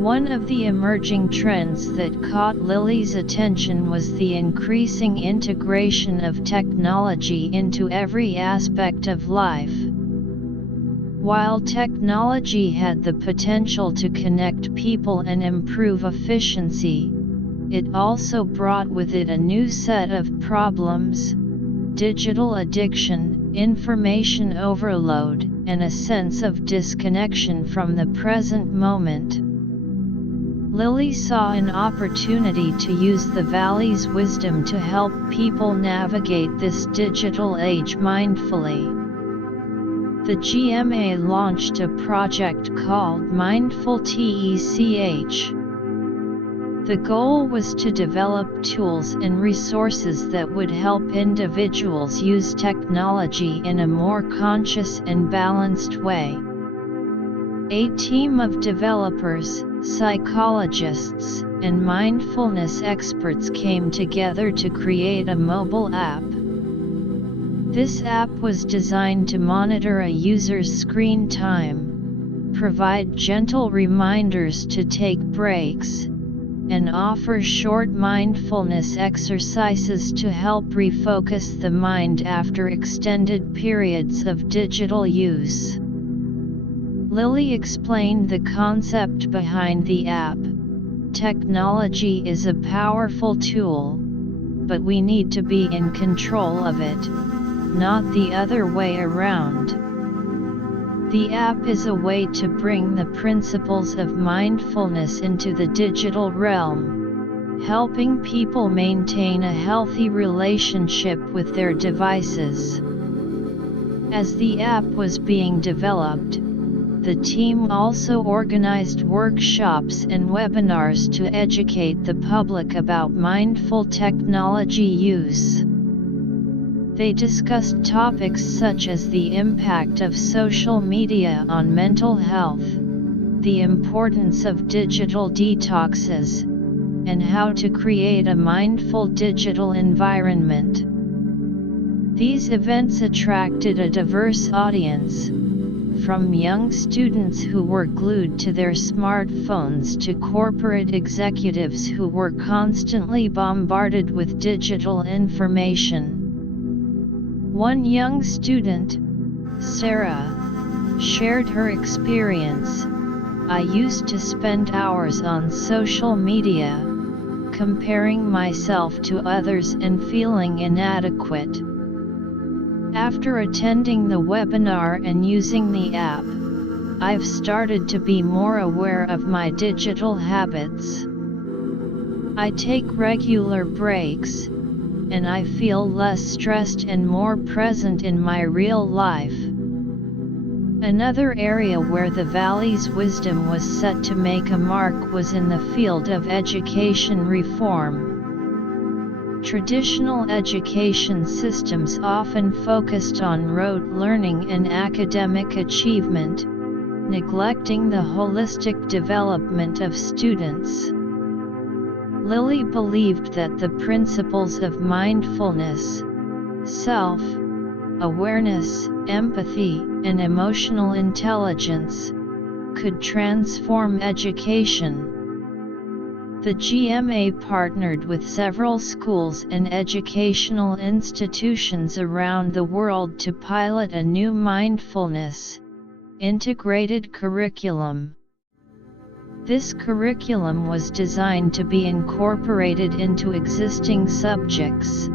One of the emerging trends that caught Lily's attention was the increasing integration of technology into every aspect of life. While technology had the potential to connect people and improve efficiency, it also brought with it a new set of problems: digital addiction, information overload, and a sense of disconnection from the present moment. Lily saw an opportunity to use the Valley's wisdom to help people navigate this digital age mindfully. The GMA launched a project called Mindful Tech. The goal was to develop tools and resources that would help individuals use technology in a more conscious and balanced way. A team of developers, psychologists, and mindfulness experts came together to create a mobile app. This app was designed to monitor a user's screen time, provide gentle reminders to take breaks, and offer short mindfulness exercises to help refocus the mind after extended periods of digital use. Lily explained the concept behind the app. Technology is a powerful tool, but we need to be in control of it, not the other way around. The app is a way to bring the principles of mindfulness into the digital realm, helping people maintain a healthy relationship with their devices. As the app was being developed, the team also organized workshops and webinars to educate the public about mindful technology use. They discussed topics such as the impact of social media on mental health, the importance of digital detoxes, and how to create a mindful digital environment. These events attracted a diverse audience, from young students who were glued to their smartphones to corporate executives who were constantly bombarded with digital information. One young student, Sarah, shared her experience. "I used to spend hours on social media, comparing myself to others and feeling inadequate. After attending the webinar and using the app, I've started to be more aware of my digital habits. I take regular breaks, and I feel less stressed and more present in my real life." Another area where the Valley's wisdom was set to make a mark was in the field of education reform. Traditional education systems often focused on rote learning and academic achievement, neglecting the holistic development of students. Lily believed that the principles of mindfulness, self-awareness, empathy, and emotional intelligence could transform education. The GMA partnered with several schools and educational institutions around the world to pilot a new mindfulness integrated curriculum. This curriculum was designed to be incorporated into existing subjects,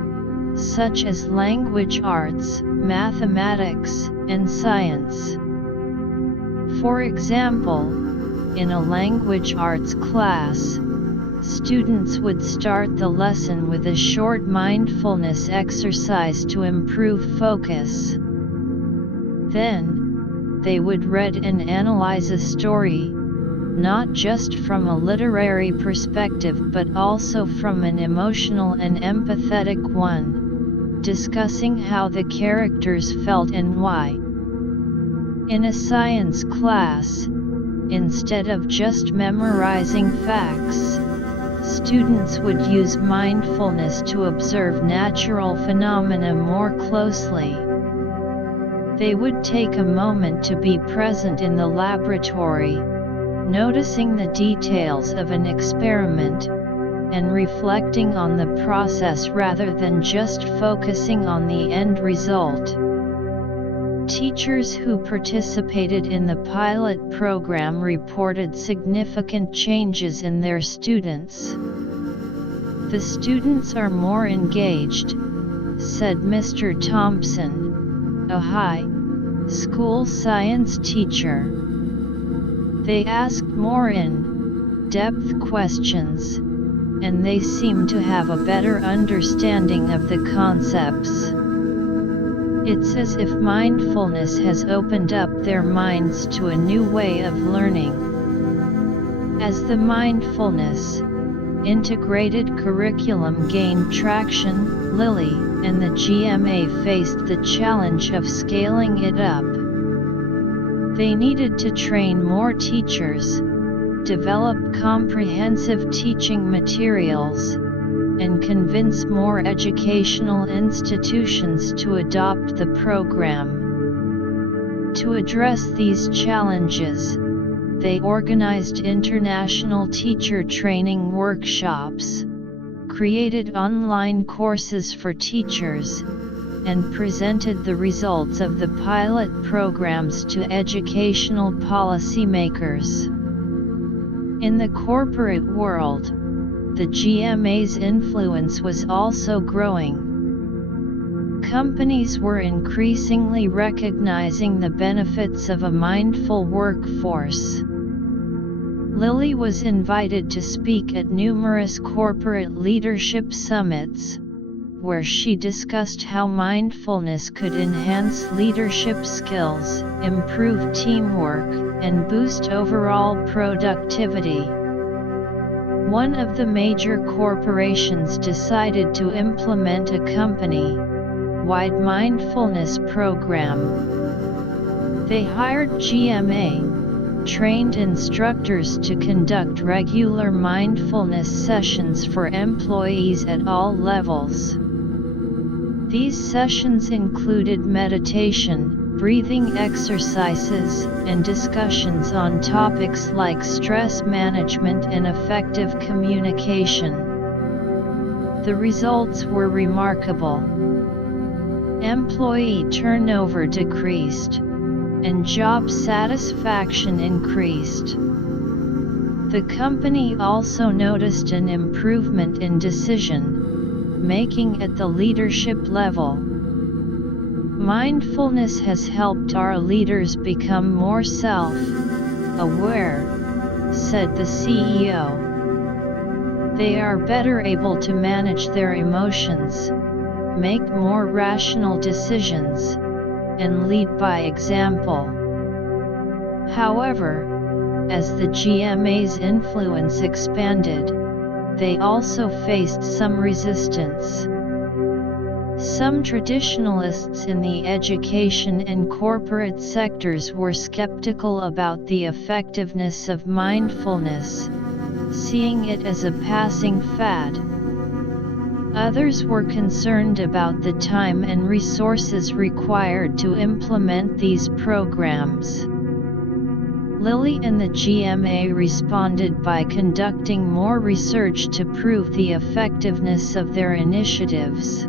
such as language arts, mathematics, and science. For example, in a language arts class, students would start the lesson with a short mindfulness exercise to improve focus. Then, they would read and analyze a story, not just from a literary perspective but also from an emotional and empathetic one, discussing how the characters felt and why. In a science class, instead of just memorizing facts, students would use mindfulness to observe natural phenomena more closely. They would take a moment to be present in the laboratory, noticing the details of an experiment, and reflecting on the process rather than just focusing on the end result. Teachers who participated in the pilot program reported significant changes in their students. The students are more engaged, said Mr. Thompson, a high school science teacher. They ask more in-depth questions, and they seem to have a better understanding of the concepts. It's as if mindfulness has opened up their minds to a new way of learning. As the mindfulness integrated curriculum gained traction, Lily and the GMA faced the challenge of scaling it up. They needed to train more teachers, develop comprehensive teaching materials, and convince more educational institutions to adopt the program. To address these challenges, they organized international teacher training workshops, created online courses for teachers, and presented the results of the pilot programs to educational policymakers. In the corporate world, the GMA's influence was also growing. Companies were increasingly recognizing the benefits of a mindful workforce. Lily was invited to speak at numerous corporate leadership summits, where she discussed how mindfulness could enhance leadership skills, improve teamwork, and boost overall productivity. One of the major corporations decided to implement a company-wide mindfulness program. They hired GMA-trained instructors to conduct regular mindfulness sessions for employees at all levels. These sessions included meditation, breathing exercises, and discussions on topics like stress management and effective communication. The results were remarkable. Employee turnover decreased, and job satisfaction increased. The company also noticed an improvement in decision-making at the leadership level. Mindfulness has helped our leaders become more self-aware, said the CEO. They are better able to manage their emotions, make more rational decisions, and lead by example. However, as the GMA's influence expanded, they also faced some resistance. Some traditionalists in the education and corporate sectors were skeptical about the effectiveness of mindfulness, seeing it as a passing fad. Others were concerned about the time and resources required to implement these programs. Lily and the GMA responded by conducting more research to prove the effectiveness of their initiatives.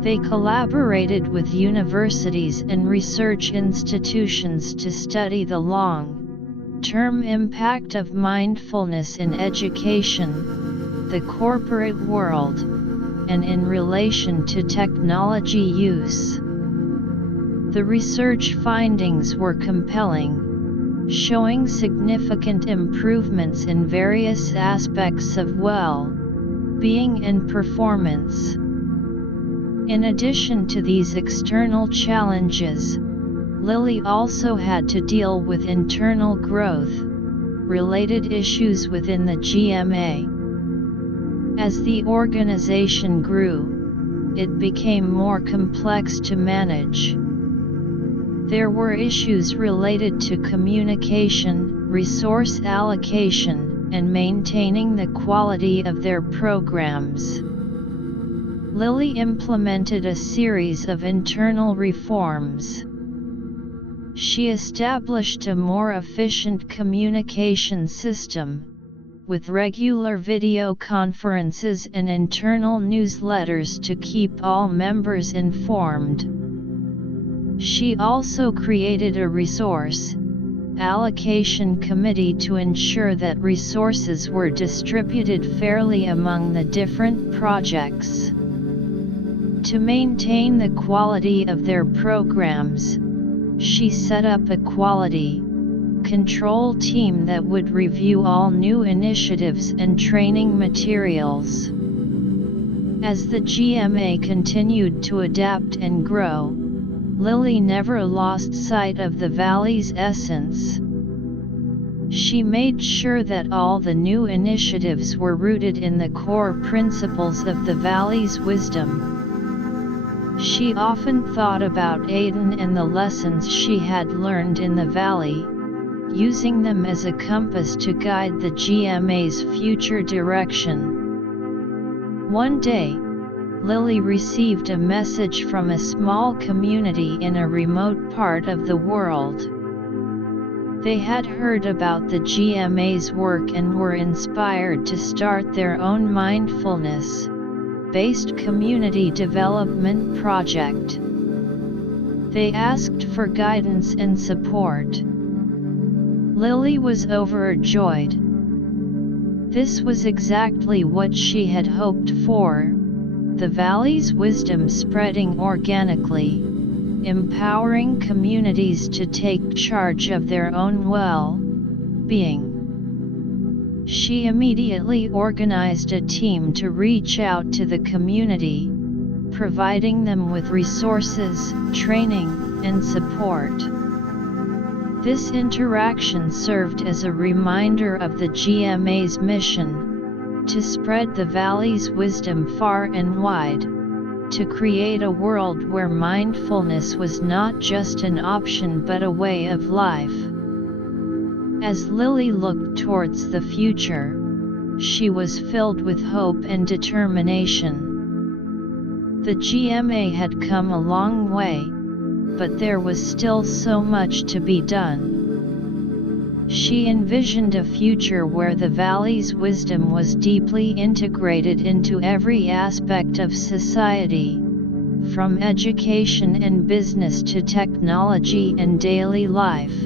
They collaborated with universities and research institutions to study the long-term impact of mindfulness in education, the corporate world, and in relation to technology use. The research findings were compelling, showing significant improvements in various aspects of well-being and performance. In addition to these external challenges, Lily also had to deal with internal growth-related issues within the GMA. As the organization grew, it became more complex to manage. There were issues related to communication, resource allocation, and maintaining the quality of their programs. Lily implemented a series of internal reforms. She established a more efficient communication system, with regular video conferences and internal newsletters to keep all members informed. She also created a resource allocation committee to ensure that resources were distributed fairly among the different projects. To maintain the quality of their programs, she set up a quality control team that would review all new initiatives and training materials. As the GMA continued to adapt and grow, Lily never lost sight of the Valley's essence. She made sure that all the new initiatives were rooted in the core principles of the Valley's wisdom. She often thought about Aiden and the lessons she had learned in the Valley, using them as a compass to guide the GMA's future direction. One day, Lily received a message from a small community in a remote part of the world. They had heard about the GMA's work and were inspired to start their own mindfulness-based community development project. They asked for guidance and support. Lily was overjoyed. This was exactly what she had hoped for, the Valley's wisdom spreading organically, empowering communities to take charge of their own well-being. She immediately organized a team to reach out to the community, providing them with resources, training, and support. This interaction served as a reminder of the GMA's mission, to spread the Valley's wisdom far and wide, to create a world where mindfulness was not just an option but a way of life. As Lily looked towards the future, she was filled with hope and determination. The GMA had come a long way, but there was still so much to be done. She envisioned a future where the Valley's wisdom was deeply integrated into every aspect of society, from education and business to technology and daily life.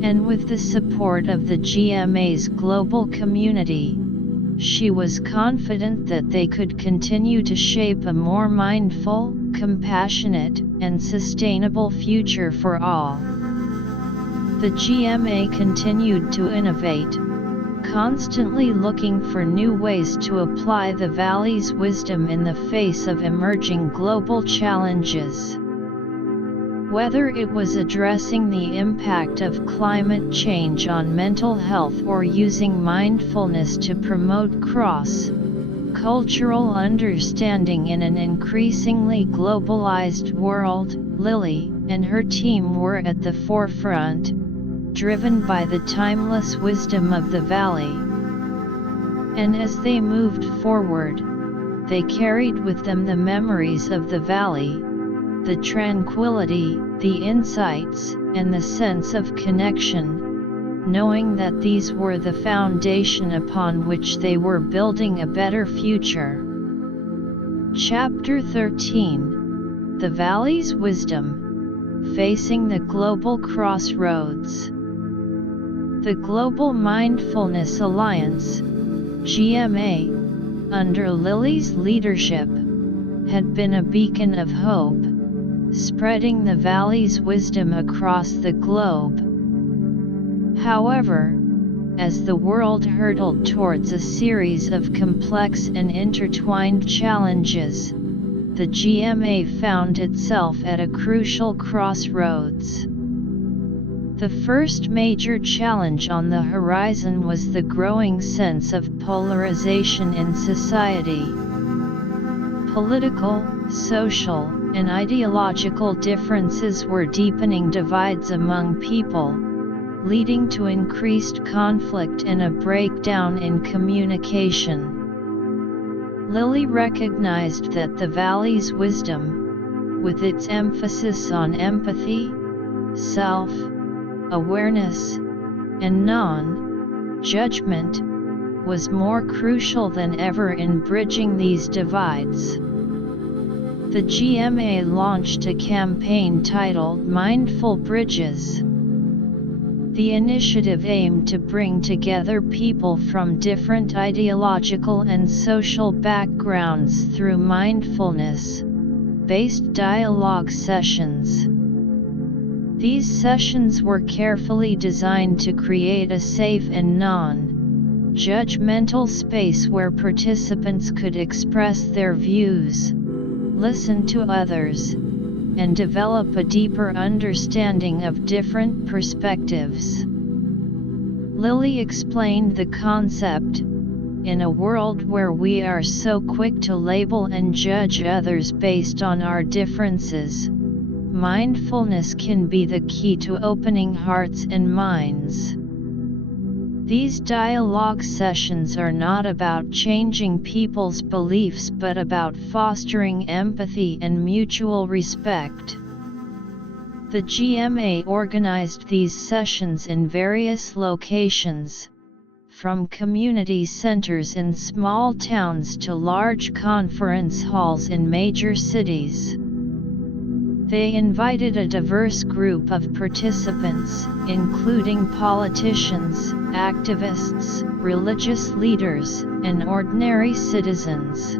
And with the support of the GMA's global community, she was confident that they could continue to shape a more mindful, compassionate, and sustainable future for all. The GMA continued to innovate, constantly looking for new ways to apply the Valley's wisdom in the face of emerging global challenges. Whether it was addressing the impact of climate change on mental health or using mindfulness to promote cross-cultural understanding in an increasingly globalized world, Lily and her team were at the forefront, driven by the timeless wisdom of the Valley. And as they moved forward, they carried with them the memories of the Valley, the tranquility, the insights, and the sense of connection, knowing that these were the foundation upon which they were building a better future. Chapter 13: The Valley's Wisdom, Facing the Global Crossroads. The Global Mindfulness Alliance, GMA, under Lily's leadership, had been a beacon of hope, spreading the Valley's wisdom across the globe. However, as the world hurtled towards a series of complex and intertwined challenges, the GMA found itself at a crucial crossroads. The first major challenge on the horizon was the growing sense of polarization in society. Political, social, and ideological differences were deepening divides among people, leading to increased conflict and a breakdown in communication. Lily recognized that the valley's wisdom, with its emphasis on empathy, self-awareness, and non-judgment, was more crucial than ever in bridging these divides. The GMA launched a campaign titled Mindful Bridges. The initiative aimed to bring together people from different ideological and social backgrounds through mindfulness-based dialogue sessions. These sessions were carefully designed to create a safe and non-judgmental space where participants could express their views, listen to others, and develop a deeper understanding of different perspectives. Lily explained the concept: in a world where we are so quick to label and judge others based on our differences, mindfulness can be the key to opening hearts and minds. These dialogue sessions are not about changing people's beliefs but about fostering empathy and mutual respect. The GMA organized these sessions in various locations, from community centers in small towns to large conference halls in major cities. They invited a diverse group of participants, including politicians, activists, religious leaders, and ordinary citizens.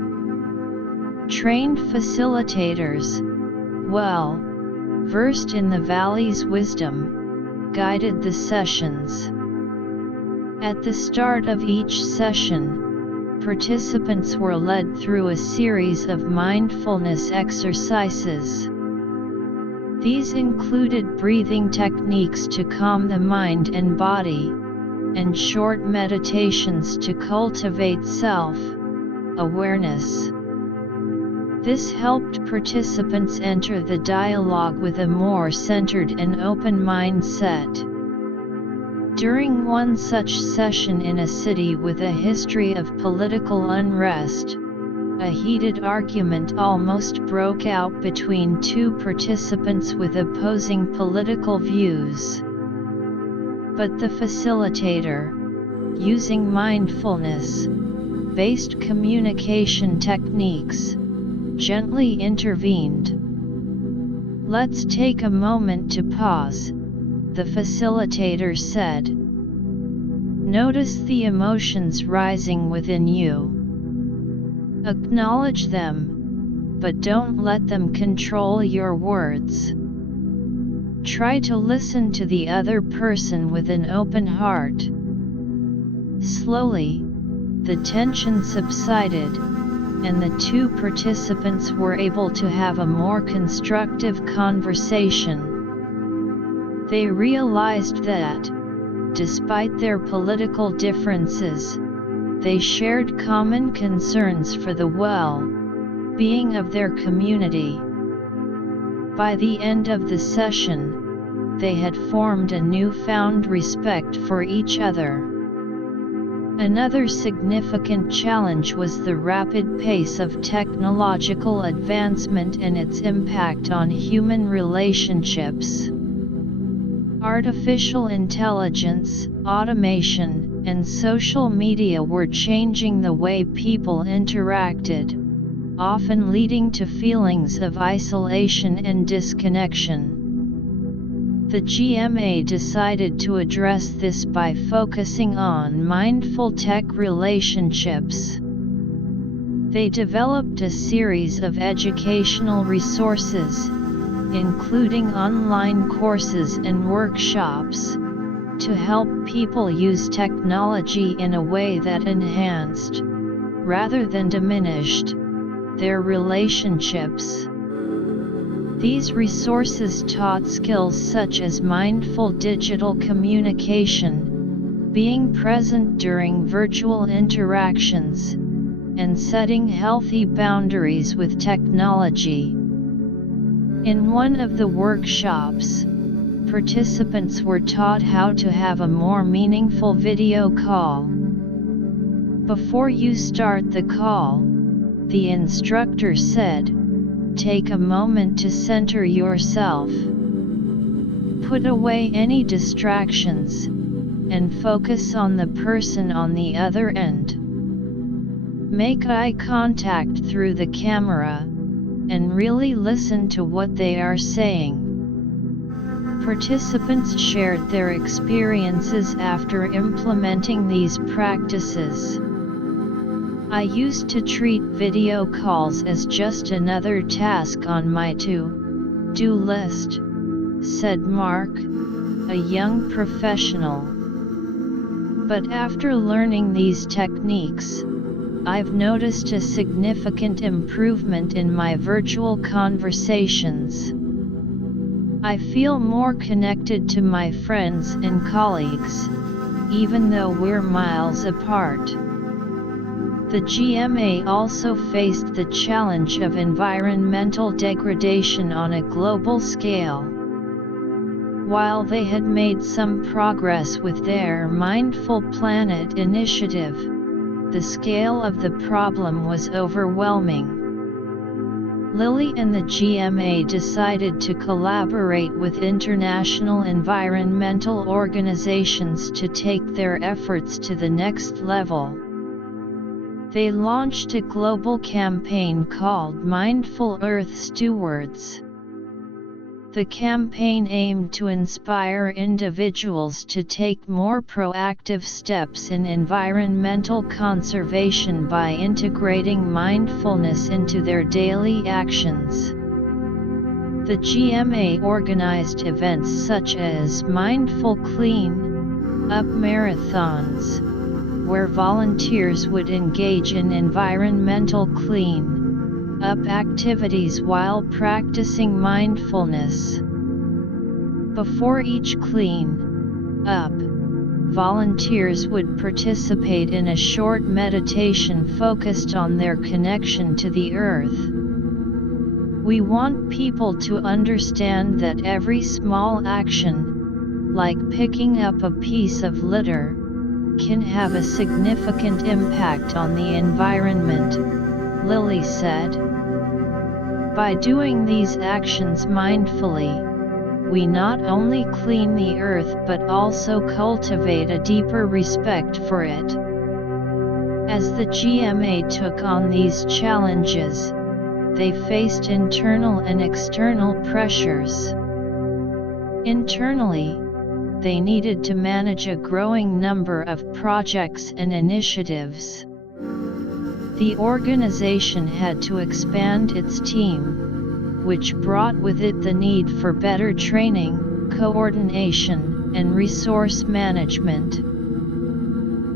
Trained facilitators, well versed in the valley's wisdom, guided the sessions. At the start of each session, participants were led through a series of mindfulness exercises. These included breathing techniques to calm the mind and body, and short meditations to cultivate self-awareness. This helped participants enter the dialogue with a more centered and open mindset. During one such session in a city with a history of political unrest, a heated argument almost broke out between two participants with opposing political views. But the facilitator, using mindfulness-based communication techniques, gently intervened. "Let's take a moment to pause," the facilitator said. "Notice the emotions rising within you. Acknowledge them, but don't let them control your words. Try to listen to the other person with an open heart." Slowly, the tension subsided, and the two participants were able to have a more constructive conversation. They realized that, despite their political differences, they shared common concerns for the well-being of their community. By the end of the session, they had formed a newfound respect for each other. Another significant challenge was the rapid pace of technological advancement and its impact on human relationships. Artificial intelligence, automation, and social media were changing the way people interacted, often leading to feelings of isolation and disconnection. The GMA decided to address this by focusing on mindful tech relationships. They developed a series of educational resources, including online courses and workshops, to help people use technology in a way that enhanced, rather than diminished, their relationships. These resources taught skills such as mindful digital communication, being present during virtual interactions, and setting healthy boundaries with technology. In one of the workshops, participants were taught how to have a more meaningful video call. Before you start the call, the instructor said, take a moment to center yourself. Put away any distractions, and focus on the person on the other end. Make eye contact through the camera, and really listen to what they are saying. Participants shared their experiences after implementing these practices. I used to treat video calls as just another task on my to-do list, said Mark, a young professional. But after learning these techniques, I've noticed a significant improvement in my virtual conversations. I feel more connected to my friends and colleagues, even though we're miles apart. The GMA also faced the challenge of environmental degradation on a global scale. While they had made some progress with their Mindful Planet initiative, the scale of the problem was overwhelming. Lily and the GMA decided to collaborate with international environmental organizations to take their efforts to the next level. They launched a global campaign called Mindful Earth Stewards. The campaign aimed to inspire individuals to take more proactive steps in environmental conservation by integrating mindfulness into their daily actions. The GMA organized events such as Mindful Clean Up marathons, where volunteers would engage in environmental clean-up activities while practicing mindfulness. Before each clean-up, volunteers would participate in a short meditation focused on their connection to the earth. We want people to understand that every small action, like picking up a piece of litter, can have a significant impact on the environment, Lily said. By doing these actions mindfully, we not only clean the earth but also cultivate a deeper respect for it. As the GMA took on these challenges, they faced internal and external pressures. Internally, they needed to manage a growing number of projects and initiatives. The organization had to expand its team, which brought with it the need for better training, coordination, and resource management.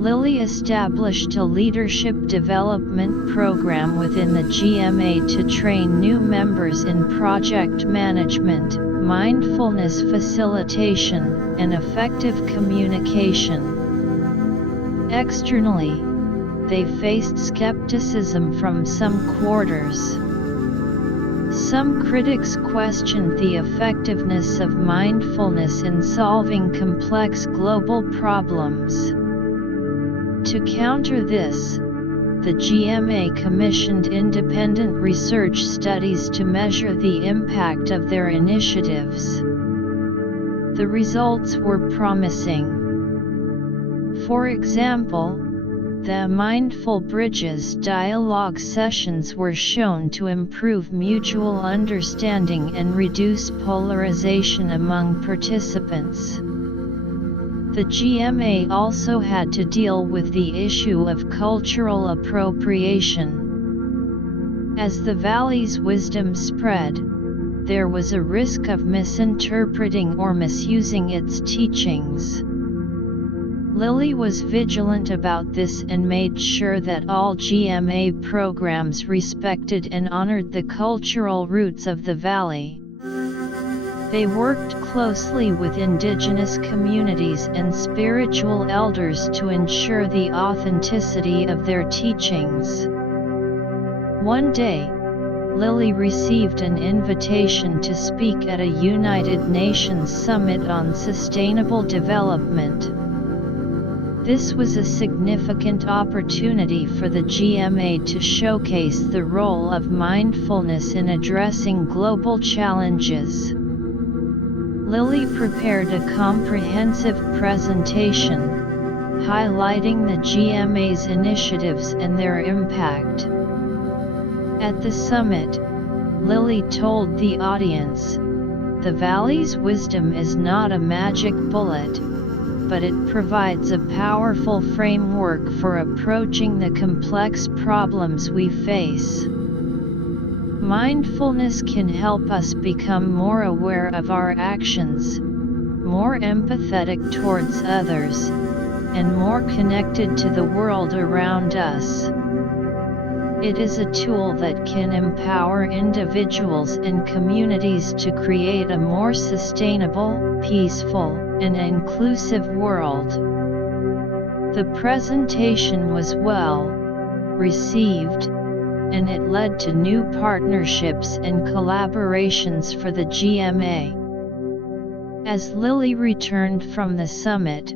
Lily established a leadership development program within the GMA to train new members in project management, mindfulness facilitation, and effective communication. Externally, they faced skepticism from some quarters. Some critics questioned the effectiveness of mindfulness in solving complex global problems. To counter this, the GMA commissioned independent research studies to measure the impact of their initiatives. The results were promising. For example, the Mindful Bridges dialogue sessions were shown to improve mutual understanding and reduce polarization among participants. The GMA also had to deal with the issue of cultural appropriation. As the Valley's wisdom spread, there was a risk of misinterpreting or misusing its teachings. Lily was vigilant about this and made sure that all GMA programs respected and honored the cultural roots of the valley. They worked closely with indigenous communities and spiritual elders to ensure the authenticity of their teachings. One day, Lily received an invitation to speak at a United Nations Summit on Sustainable Development. This was a significant opportunity for the GMA to showcase the role of mindfulness in addressing global challenges. Lily prepared a comprehensive presentation, highlighting the GMA's initiatives and their impact. At the summit, Lily told the audience, "The Valley's wisdom is not a magic bullet, but it provides a powerful framework for approaching the complex problems we face. Mindfulness can help us become more aware of our actions, more empathetic towards others, and more connected to the world around us. It is a tool that can empower individuals and communities to create a more sustainable, peaceful, and inclusive world." The presentation was well received, and it led to new partnerships and collaborations for the GMA. As Lily returned from the summit,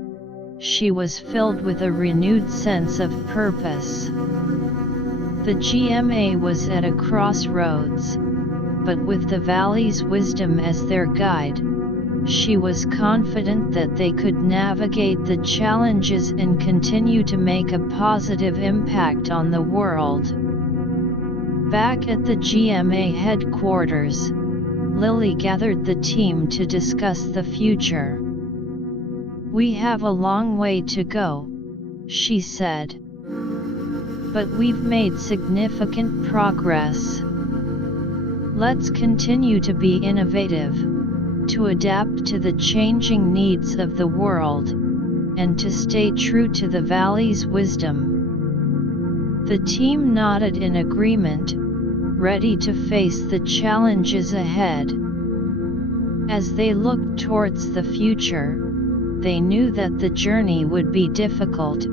she was filled with a renewed sense of purpose. The GMA was at a crossroads, but with the Valley's wisdom as their guide, she was confident that they could navigate the challenges and continue to make a positive impact on the world. Back at the GMA headquarters, Lily gathered the team to discuss the future. "We have a long way to go," she said. "But we've made significant progress. Let's continue to be innovative, to adapt to the changing needs of the world, and to stay true to the Valley's wisdom." The team nodded in agreement, ready to face the challenges ahead. As they looked towards the future, they knew that the journey would be difficult,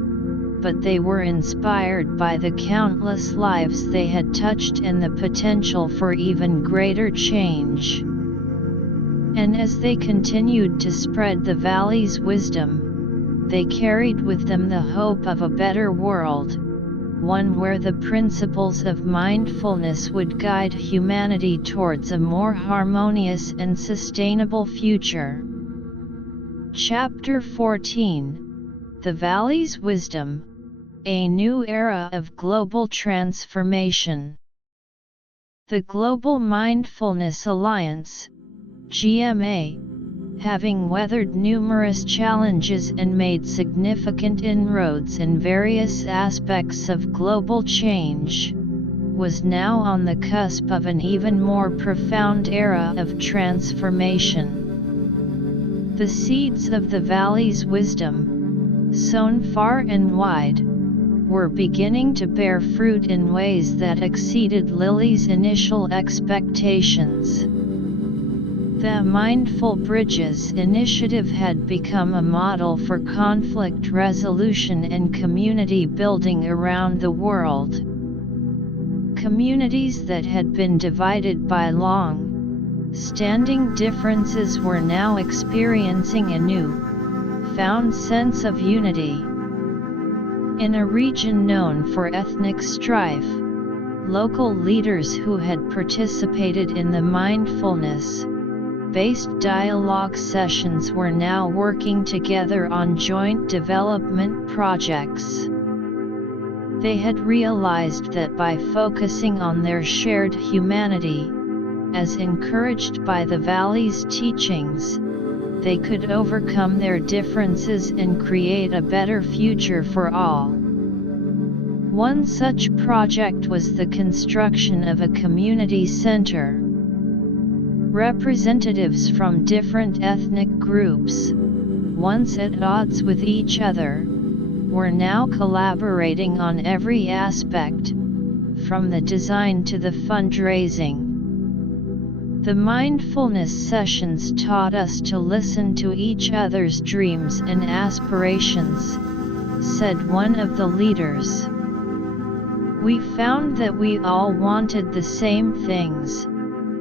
but they were inspired by the countless lives they had touched and the potential for even greater change. And as they continued to spread the Valley's wisdom, they carried with them the hope of a better world, one where the principles of mindfulness would guide humanity towards a more harmonious and sustainable future. Chapter 14: The Valley's Wisdom, a New Era of Global Transformation. The Global Mindfulness Alliance, GMA, having weathered numerous challenges and made significant inroads in various aspects of global change, was now on the cusp of an even more profound era of transformation. The seeds of the Valley's wisdom, sown far and wide, were beginning to bear fruit in ways that exceeded Lily's initial expectations. The Mindful Bridges initiative had become a model for conflict resolution and community building around the world. Communities that had been divided by long-standing differences were now experiencing a new-found sense of unity. In a region known for ethnic strife, local leaders who had participated in the mindfulness-based dialogue sessions were now working together on joint development projects. They had realized that by focusing on their shared humanity, as encouraged by the Valley's teachings, they could overcome their differences and create a better future for all. One such project was the construction of a community center. Representatives from different ethnic groups, once at odds with each other, were now collaborating on every aspect, from the design to the fundraising. The mindfulness sessions taught us to listen to each other's dreams and aspirations, said one of the leaders. We found that we all wanted the same things: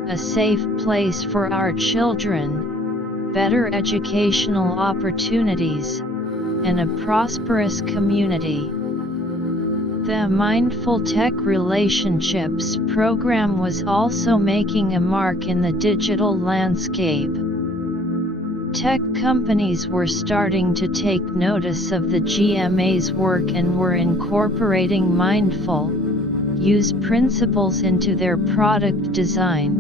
a safe place for our children, better educational opportunities, and a prosperous community. The Mindful Tech Relationships program was also making a mark in the digital landscape. Tech companies were starting to take notice of the GMA's work and were incorporating mindful use principles into their product design.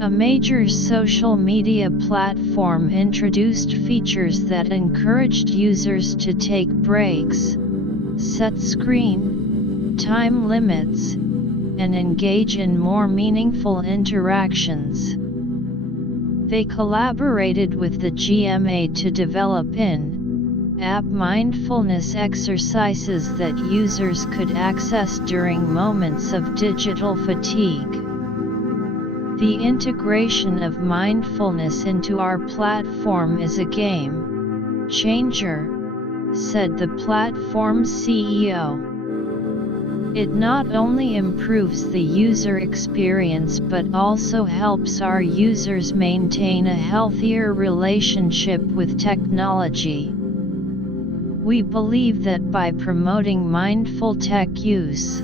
A major social media platform introduced features that encouraged users to take breaks, set screen time limits, and engage in more meaningful interactions. They collaborated with the GMA to develop in-app mindfulness exercises that users could access during moments of digital fatigue. The integration of mindfulness into our platform is a game changer, said the platform's CEO. It not only improves the user experience but also helps our users maintain a healthier relationship with technology. We believe that by promoting mindful tech use,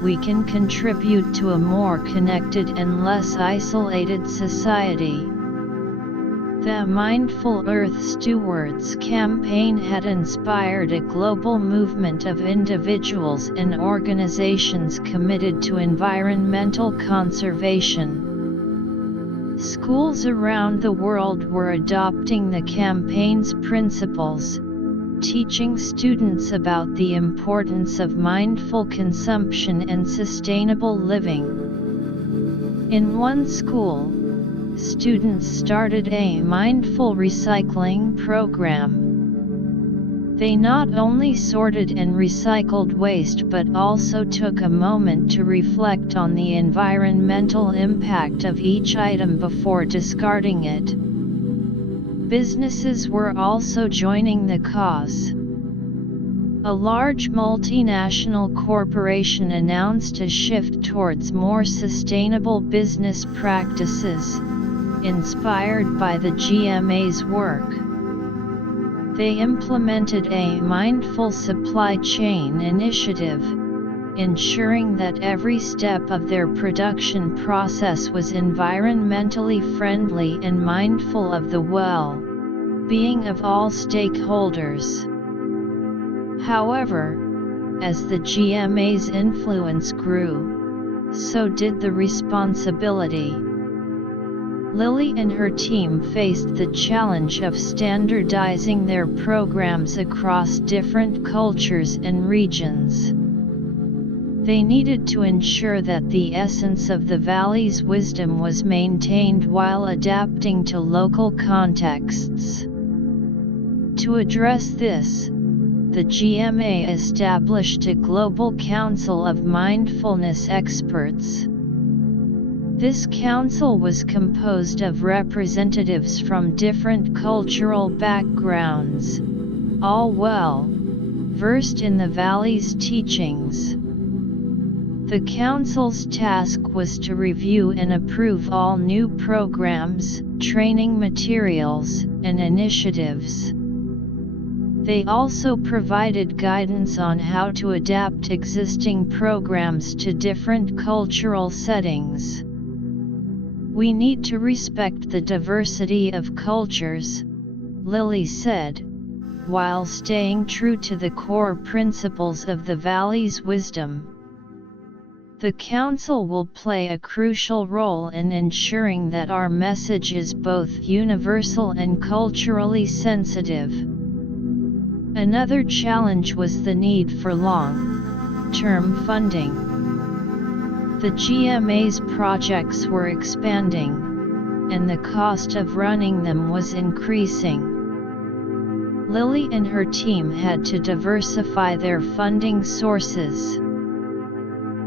we can contribute to a more connected and less isolated society. The Mindful Earth Stewards campaign had inspired a global movement of individuals and organizations committed to environmental conservation. Schools around the world were adopting the campaign's principles, teaching students about the importance of mindful consumption and sustainable living. In one school, students started a mindful recycling program. They not only sorted and recycled waste but also took a moment to reflect on the environmental impact of each item before discarding it. Businesses were also joining the cause. A large multinational corporation announced a shift towards more sustainable business practices, inspired by the GMA's work. They implemented a mindful supply chain initiative, ensuring that every step of their production process was environmentally friendly and mindful of the well-being of all stakeholders. However, as the GMA's influence grew, so did the responsibility. Lily and her team faced the challenge of standardizing their programs across different cultures and regions. They needed to ensure that the essence of the Valley's wisdom was maintained while adapting to local contexts. To address this, the GMA established a global council of mindfulness experts. This council was composed of representatives from different cultural backgrounds, all well versed in the Valley's teachings. The council's task was to review and approve all new programs, training materials, and initiatives. They also provided guidance on how to adapt existing programs to different cultural settings. We need to respect the diversity of cultures, Lily said, while staying true to the core principles of the Valley's wisdom. The Council will play a crucial role in ensuring that our message is both universal and culturally sensitive. Another challenge was the need for long-term funding. The GMA's projects were expanding, and the cost of running them was increasing. Lily and her team had to diversify their funding sources.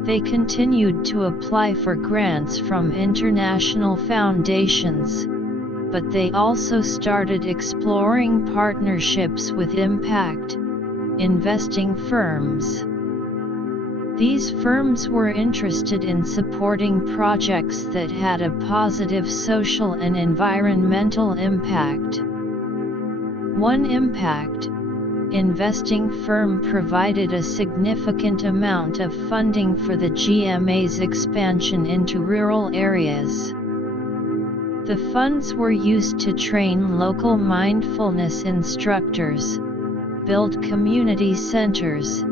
They continued to apply for grants from international foundations, but they also started exploring partnerships with impact investing firms. These firms were interested in supporting projects that had a positive social and environmental impact. One impact investing firm provided a significant amount of funding for the GMA's expansion into rural areas. The funds were used to train local mindfulness instructors, build community centers,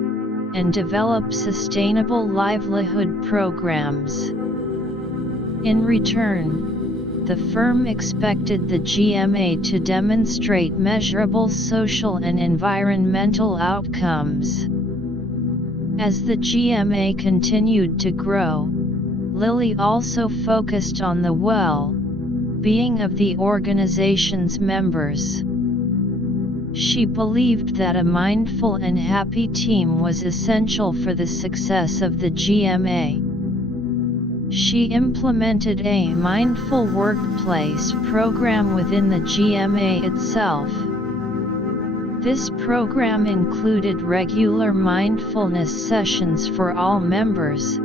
and develop sustainable livelihood programs. In return, the firm expected the GMA to demonstrate measurable social and environmental outcomes. As the GMA continued to grow, Lily also focused on the well-being of the organization's members. She believed that a mindful and happy team was essential for the success of the GMA. She implemented a mindful workplace program within the GMA itself. This program included regular mindfulness sessions for all members,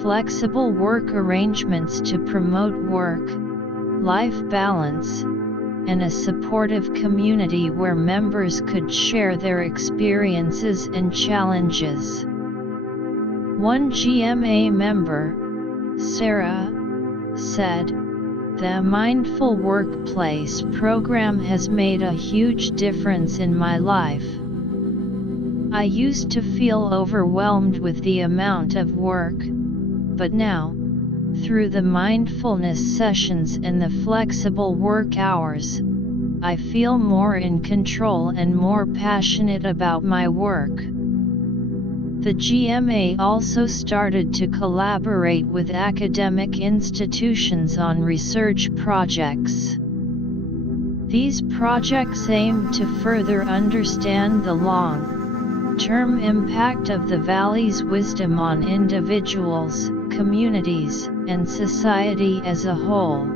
flexible work arrangements to promote work-life balance, and a supportive community where members could share their experiences and challenges. One GMA member, Sarah, said, "The Mindful Workplace program has made a huge difference in my life. I used to feel overwhelmed with the amount of work, but now, through the mindfulness sessions and the flexible work hours, I feel more in control and more passionate about my work." The GMA also started to collaborate with academic institutions on research projects. These projects aim to further understand the long-term impact of the Valley's wisdom on individuals, communities, and society as a whole.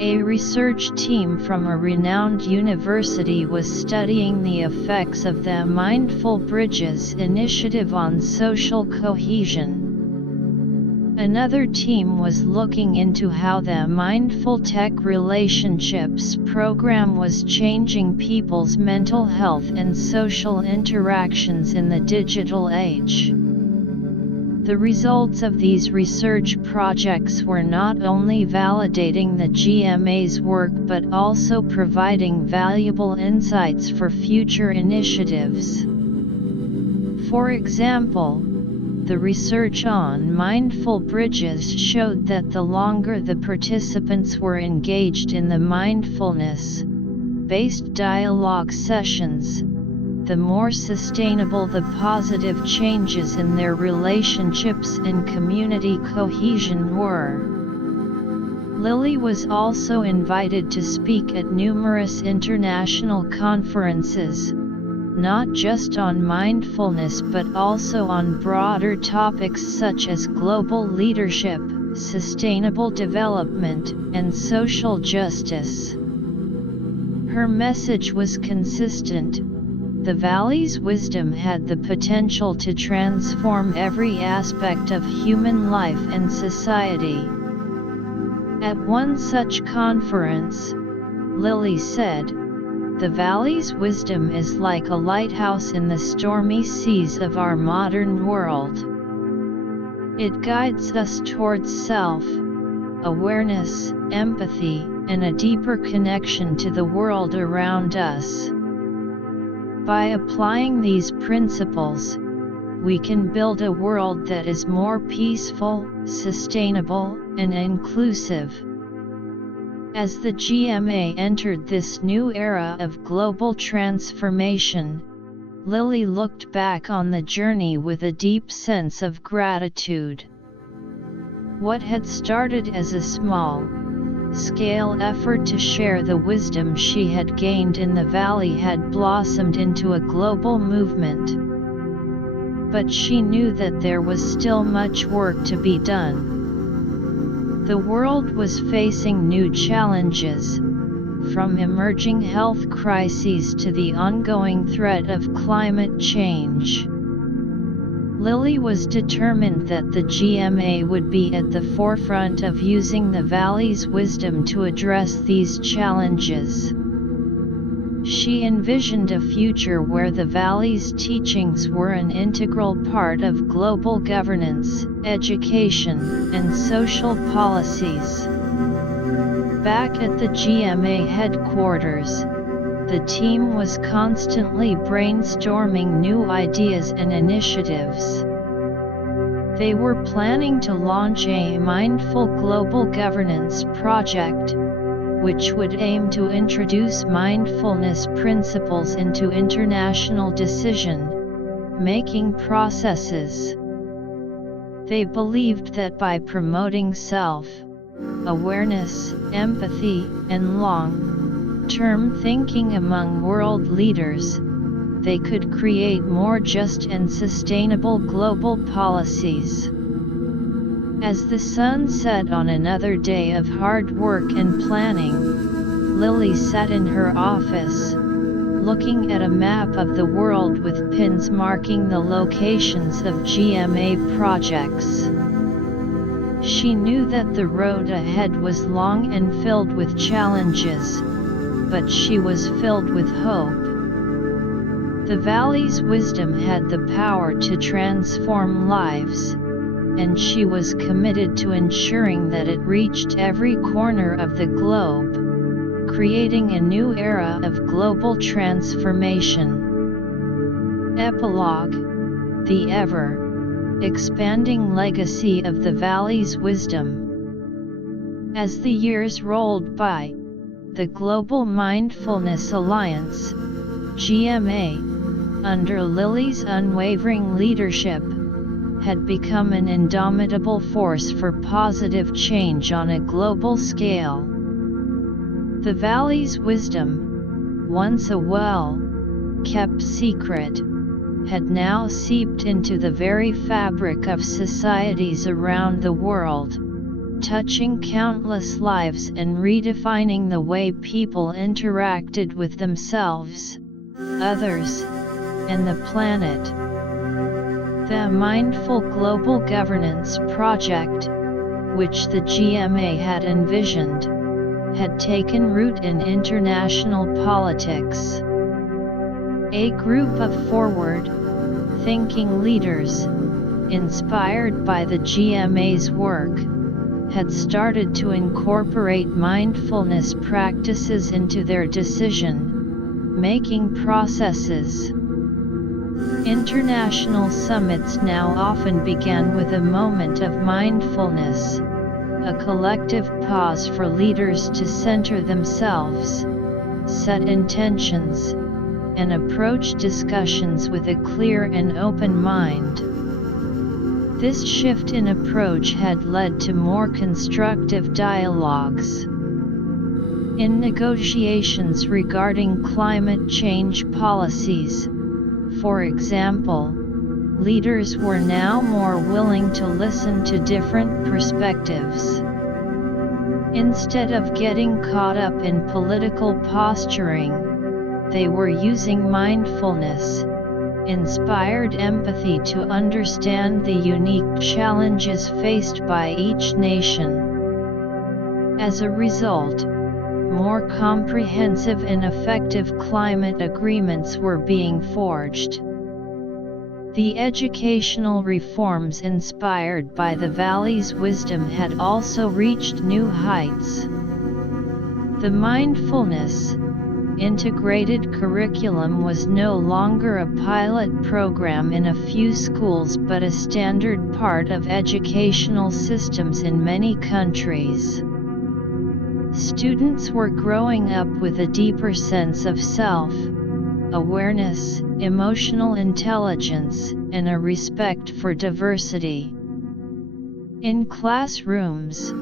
A research team from a renowned university was studying the effects of the Mindful Bridges initiative on social cohesion. Another team was looking into how the Mindful Tech Relationships program was changing people's mental health and social interactions in the digital age. The results of these research projects were not only validating the GMA's work but also providing valuable insights for future initiatives. For example, the research on mindful bridges showed that the longer the participants were engaged in the mindfulness-based dialogue sessions, the more sustainable the positive changes in their relationships and community cohesion were. Lily was also invited to speak at numerous international conferences, not just on mindfulness but also on broader topics such as global leadership, sustainable development, and social justice. Her message was consistent. The Valley's wisdom had the potential to transform every aspect of human life and society. At one such conference, Lily said, "The Valley's wisdom is like a lighthouse in the stormy seas of our modern world. It guides us towards self-awareness, empathy, and a deeper connection to the world around us. By applying these principles, we can build a world that is more peaceful, sustainable, and inclusive." As the GMA entered this new era of global transformation, Lily looked back on the journey with a deep sense of gratitude. What had started as a small, scale effort to share the wisdom she had gained in the valley had blossomed into a global movement. But she knew that there was still much work to be done. The world was facing new challenges, from emerging health crises to the ongoing threat of climate change. Lily was determined that the GMA would be at the forefront of using the Valley's wisdom to address these challenges. She envisioned a future where the Valley's teachings were an integral part of global governance, education, and social policies. Back at the GMA headquarters, the team was constantly brainstorming new ideas and initiatives. They were planning to launch a mindful global governance project, which would aim to introduce mindfulness principles into international decision-making processes. They believed that by promoting self-awareness, empathy, and long-term thinking among world leaders, they could create more just and sustainable global policies. As the sun set on another day of hard work and planning, Lily sat in her office, looking at a map of the world with pins marking the locations of GMA projects. She knew that the road ahead was long and filled with challenges, but she was filled with hope. The Valley's wisdom had the power to transform lives, and she was committed to ensuring that it reached every corner of the globe, creating a new era of global transformation. Epilogue: the ever-expanding legacy of the Valley's wisdom. As the years rolled by, the Global Mindfulness Alliance, GMA, under Lily's unwavering leadership, had become an indomitable force for positive change on a global scale. The Valley's wisdom, once a well-kept secret, had now seeped into the very fabric of societies around the world, touching countless lives and redefining the way people interacted with themselves, others, and the planet. The Mindful Global Governance Project, which the GMA had envisioned, had taken root in international politics. A group of forward-thinking leaders, inspired by the GMA's work, had started to incorporate mindfulness practices into their decision-making processes. International summits now often began with a moment of mindfulness, a collective pause for leaders to center themselves, set intentions, and approach discussions with a clear and open mind. This shift in approach had led to more constructive dialogues. In negotiations regarding climate change policies, for example, leaders were now more willing to listen to different perspectives. Instead of getting caught up in political posturing, they were using mindfulness-inspired empathy to understand the unique challenges faced by each nation. As a result, more comprehensive and effective climate agreements were being forged. The educational reforms inspired by the Valley's wisdom had also reached new heights. The mindfulness integrated curriculum was no longer a pilot program in a few schools but a standard part of educational systems in many countries. Students were growing up with a deeper sense of self-awareness, emotional intelligence, and a respect for diversity. In classrooms,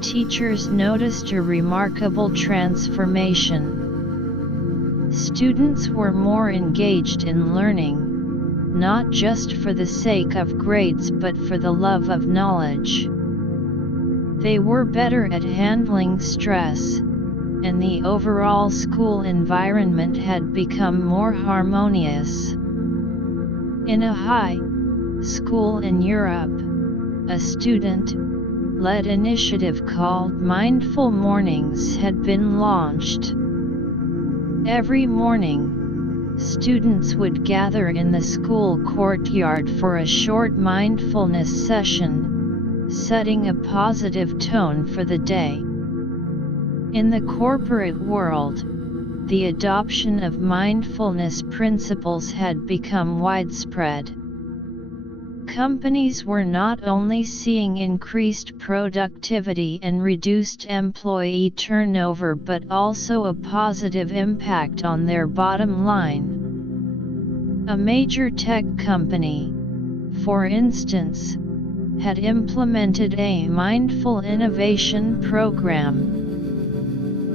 teachers noticed a remarkable transformation. Students were more engaged in learning, not just for the sake of grades but for the love of knowledge. They were better at handling stress, and the overall school environment had become more harmonious. In a high school in Europe, a student-led initiative called Mindful Mornings had been launched. Every morning, students would gather in the school courtyard for a short mindfulness session, setting a positive tone for the day. In the corporate world, the adoption of mindfulness principles had become widespread. Companies were not only seeing increased productivity and reduced employee turnover but also a positive impact on their bottom line. A major tech company, for instance, had implemented a mindful innovation program.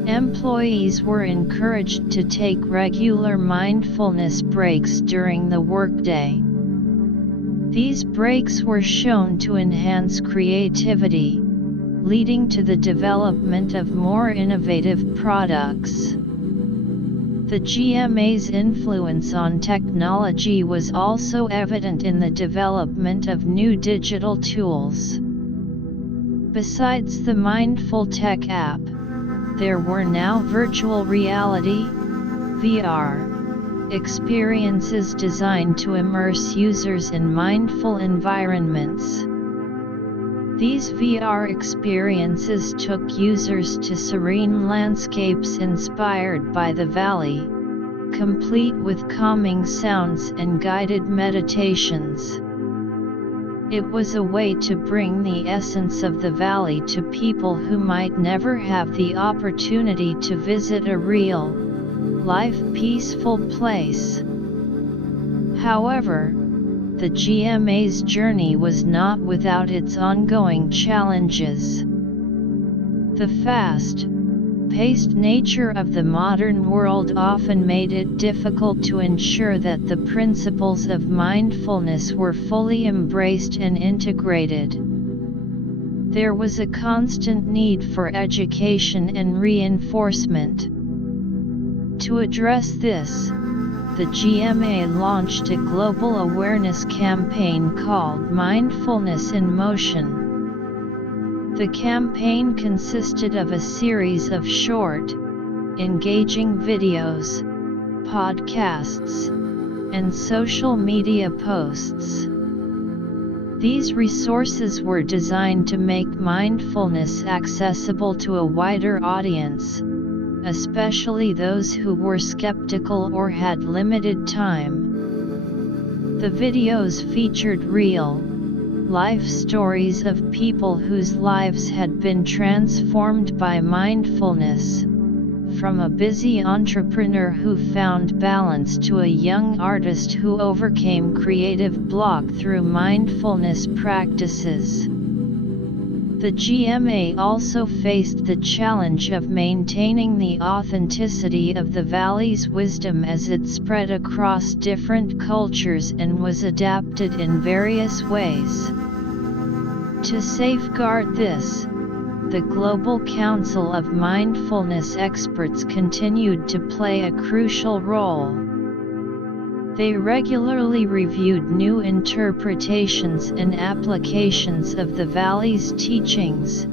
Employees were encouraged to take regular mindfulness breaks during the workday. These breaks were shown to enhance creativity, leading to the development of more innovative products. The GMA's influence on technology was also evident in the development of new digital tools. Besides the Mindful Tech app, there were now virtual reality (VR) experiences designed to immerse users in mindful environments. These VR experiences took users to serene landscapes inspired by the valley, complete with calming sounds and guided meditations. It was a way to bring the essence of the valley to people who might never have the opportunity to visit a real-life peaceful place. However, the GMA's journey was not without its ongoing challenges. The fast-paced nature of the modern world often made it difficult to ensure that the principles of mindfulness were fully embraced and integrated. There was a constant need for education and reinforcement. To address this, the GMA launched a global awareness campaign called Mindfulness in Motion. The campaign consisted of a series of short, engaging videos, podcasts, and social media posts. These resources were designed to make mindfulness accessible to a wider audience, especially those who were skeptical or had limited time. The videos featured real-life stories of people whose lives had been transformed by mindfulness, from a busy entrepreneur who found balance to a young artist who overcame creative block through mindfulness practices. The GMA also faced the challenge of maintaining the authenticity of the valley's wisdom as it spread across different cultures and was adapted in various ways. To safeguard this, the Global Council of Mindfulness experts continued to play a crucial role. They regularly reviewed new interpretations and applications of the Valley's teachings,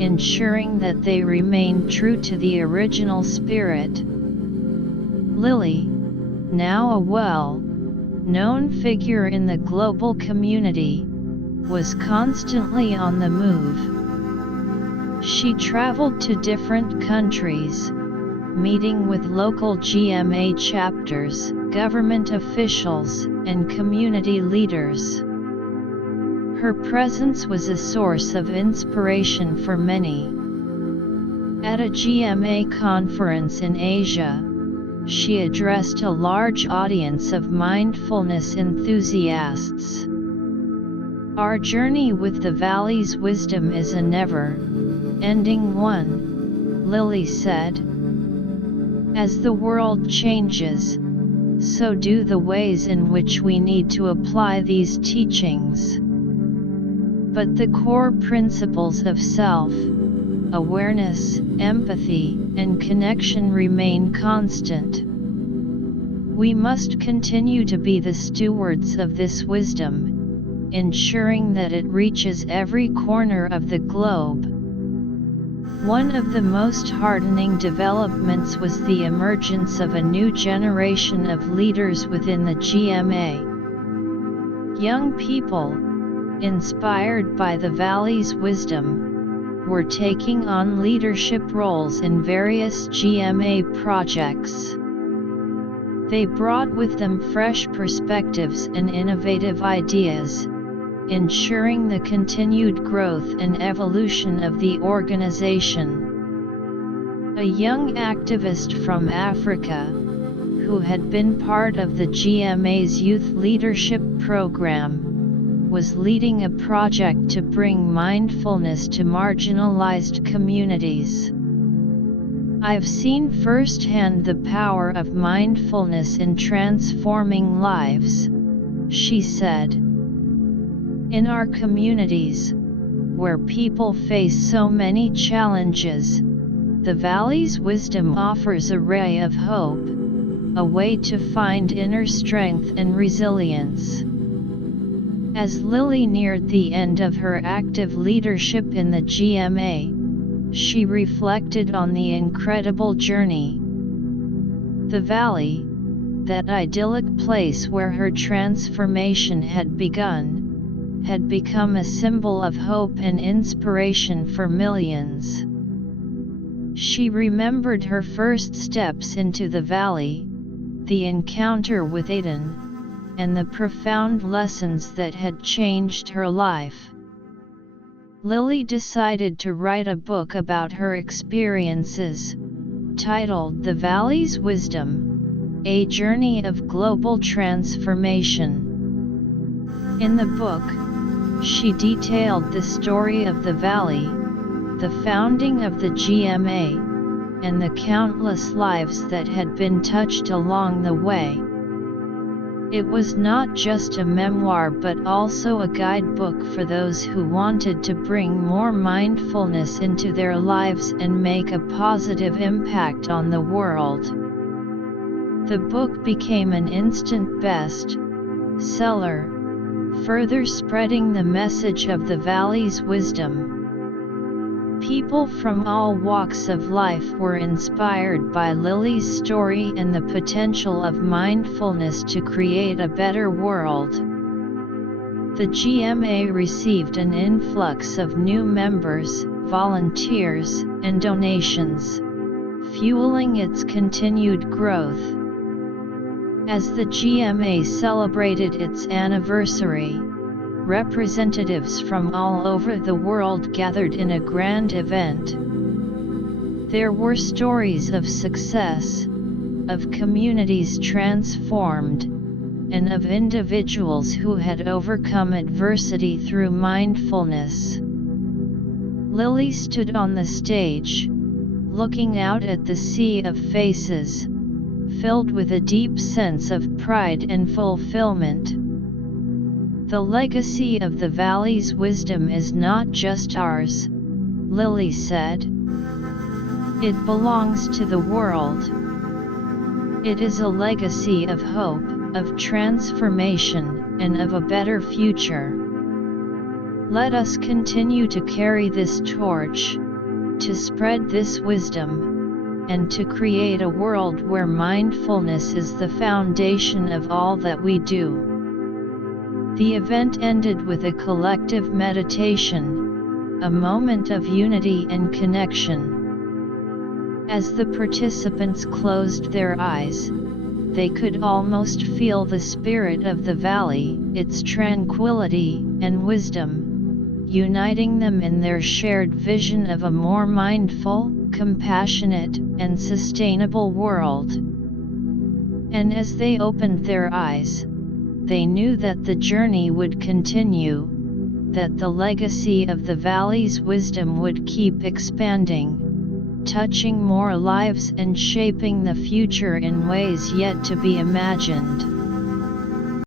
ensuring that they remained true to the original spirit. Lily, now a well-known figure in the global community, was constantly on the move. She traveled to different countries, meeting with local GMA chapters, government officials, and community leaders. Her presence was a source of inspiration for many. At a GMA conference in Asia, she addressed a large audience of mindfulness enthusiasts. Our journey with the Valley's wisdom is a never Ending 1, Lily said. As the world changes, so do the ways in which we need to apply these teachings. But the core principles of self-awareness, empathy, and connection remain constant. We must continue to be the stewards of this wisdom, ensuring that it reaches every corner of the globe. One of the most heartening developments was the emergence of a new generation of leaders within the GMA. Young people, inspired by the Valley's wisdom, were taking on leadership roles in various GMA projects. They brought with them fresh perspectives and innovative ideas, ensuring the continued growth and evolution of the organization. A young activist from Africa, who had been part of the GMA's youth leadership program, was leading a project to bring mindfulness to marginalized communities. I've seen firsthand the power of mindfulness in transforming lives, she said. In our communities, where people face so many challenges, the Valley's wisdom offers a ray of hope, a way to find inner strength and resilience. As Lily neared the end of her active leadership in the GMA, she reflected on the incredible journey. The Valley, that idyllic place where her transformation had begun, had become a symbol of hope and inspiration for millions. She remembered her first steps into the Valley, the encounter with Aiden, and the profound lessons that had changed her life. Lily decided to write a book about her experiences, titled The Valley's Wisdom: A Journey of Global Transformation. In the book, she detailed the story of the Valley, the founding of the GMA, and the countless lives that had been touched along the way. It was not just a memoir but also a guidebook for those who wanted to bring more mindfulness into their lives and make a positive impact on the world. The book became an instant best-seller, further spreading the message of the Valley's wisdom. People from all walks of life were inspired by Lily's story and the potential of mindfulness to create a better world. The GMA received an influx of new members, volunteers, and donations, fueling its continued growth. As the GMA celebrated its anniversary, representatives from all over the world gathered in a grand event. There were stories of success, of communities transformed, and of individuals who had overcome adversity through mindfulness. Lily stood on the stage, looking out at the sea of faces, filled with a deep sense of pride and fulfillment. The legacy of the Valley's wisdom is not just ours, Lily said. It belongs to the world. It is a legacy of hope, of transformation, and of a better future. Let us continue to carry this torch, to spread this wisdom, and to create a world where mindfulness is the foundation of all that we do. The event ended with a collective meditation, a moment of unity and connection. As the participants closed their eyes, they could almost feel the spirit of the Valley, its tranquility and wisdom, uniting them in their shared vision of a more mindful, compassionate, and sustainable world. And as they opened their eyes, they knew that the journey would continue, that the legacy of the valley's wisdom would keep expanding, touching more lives and shaping the future in ways yet to be imagined.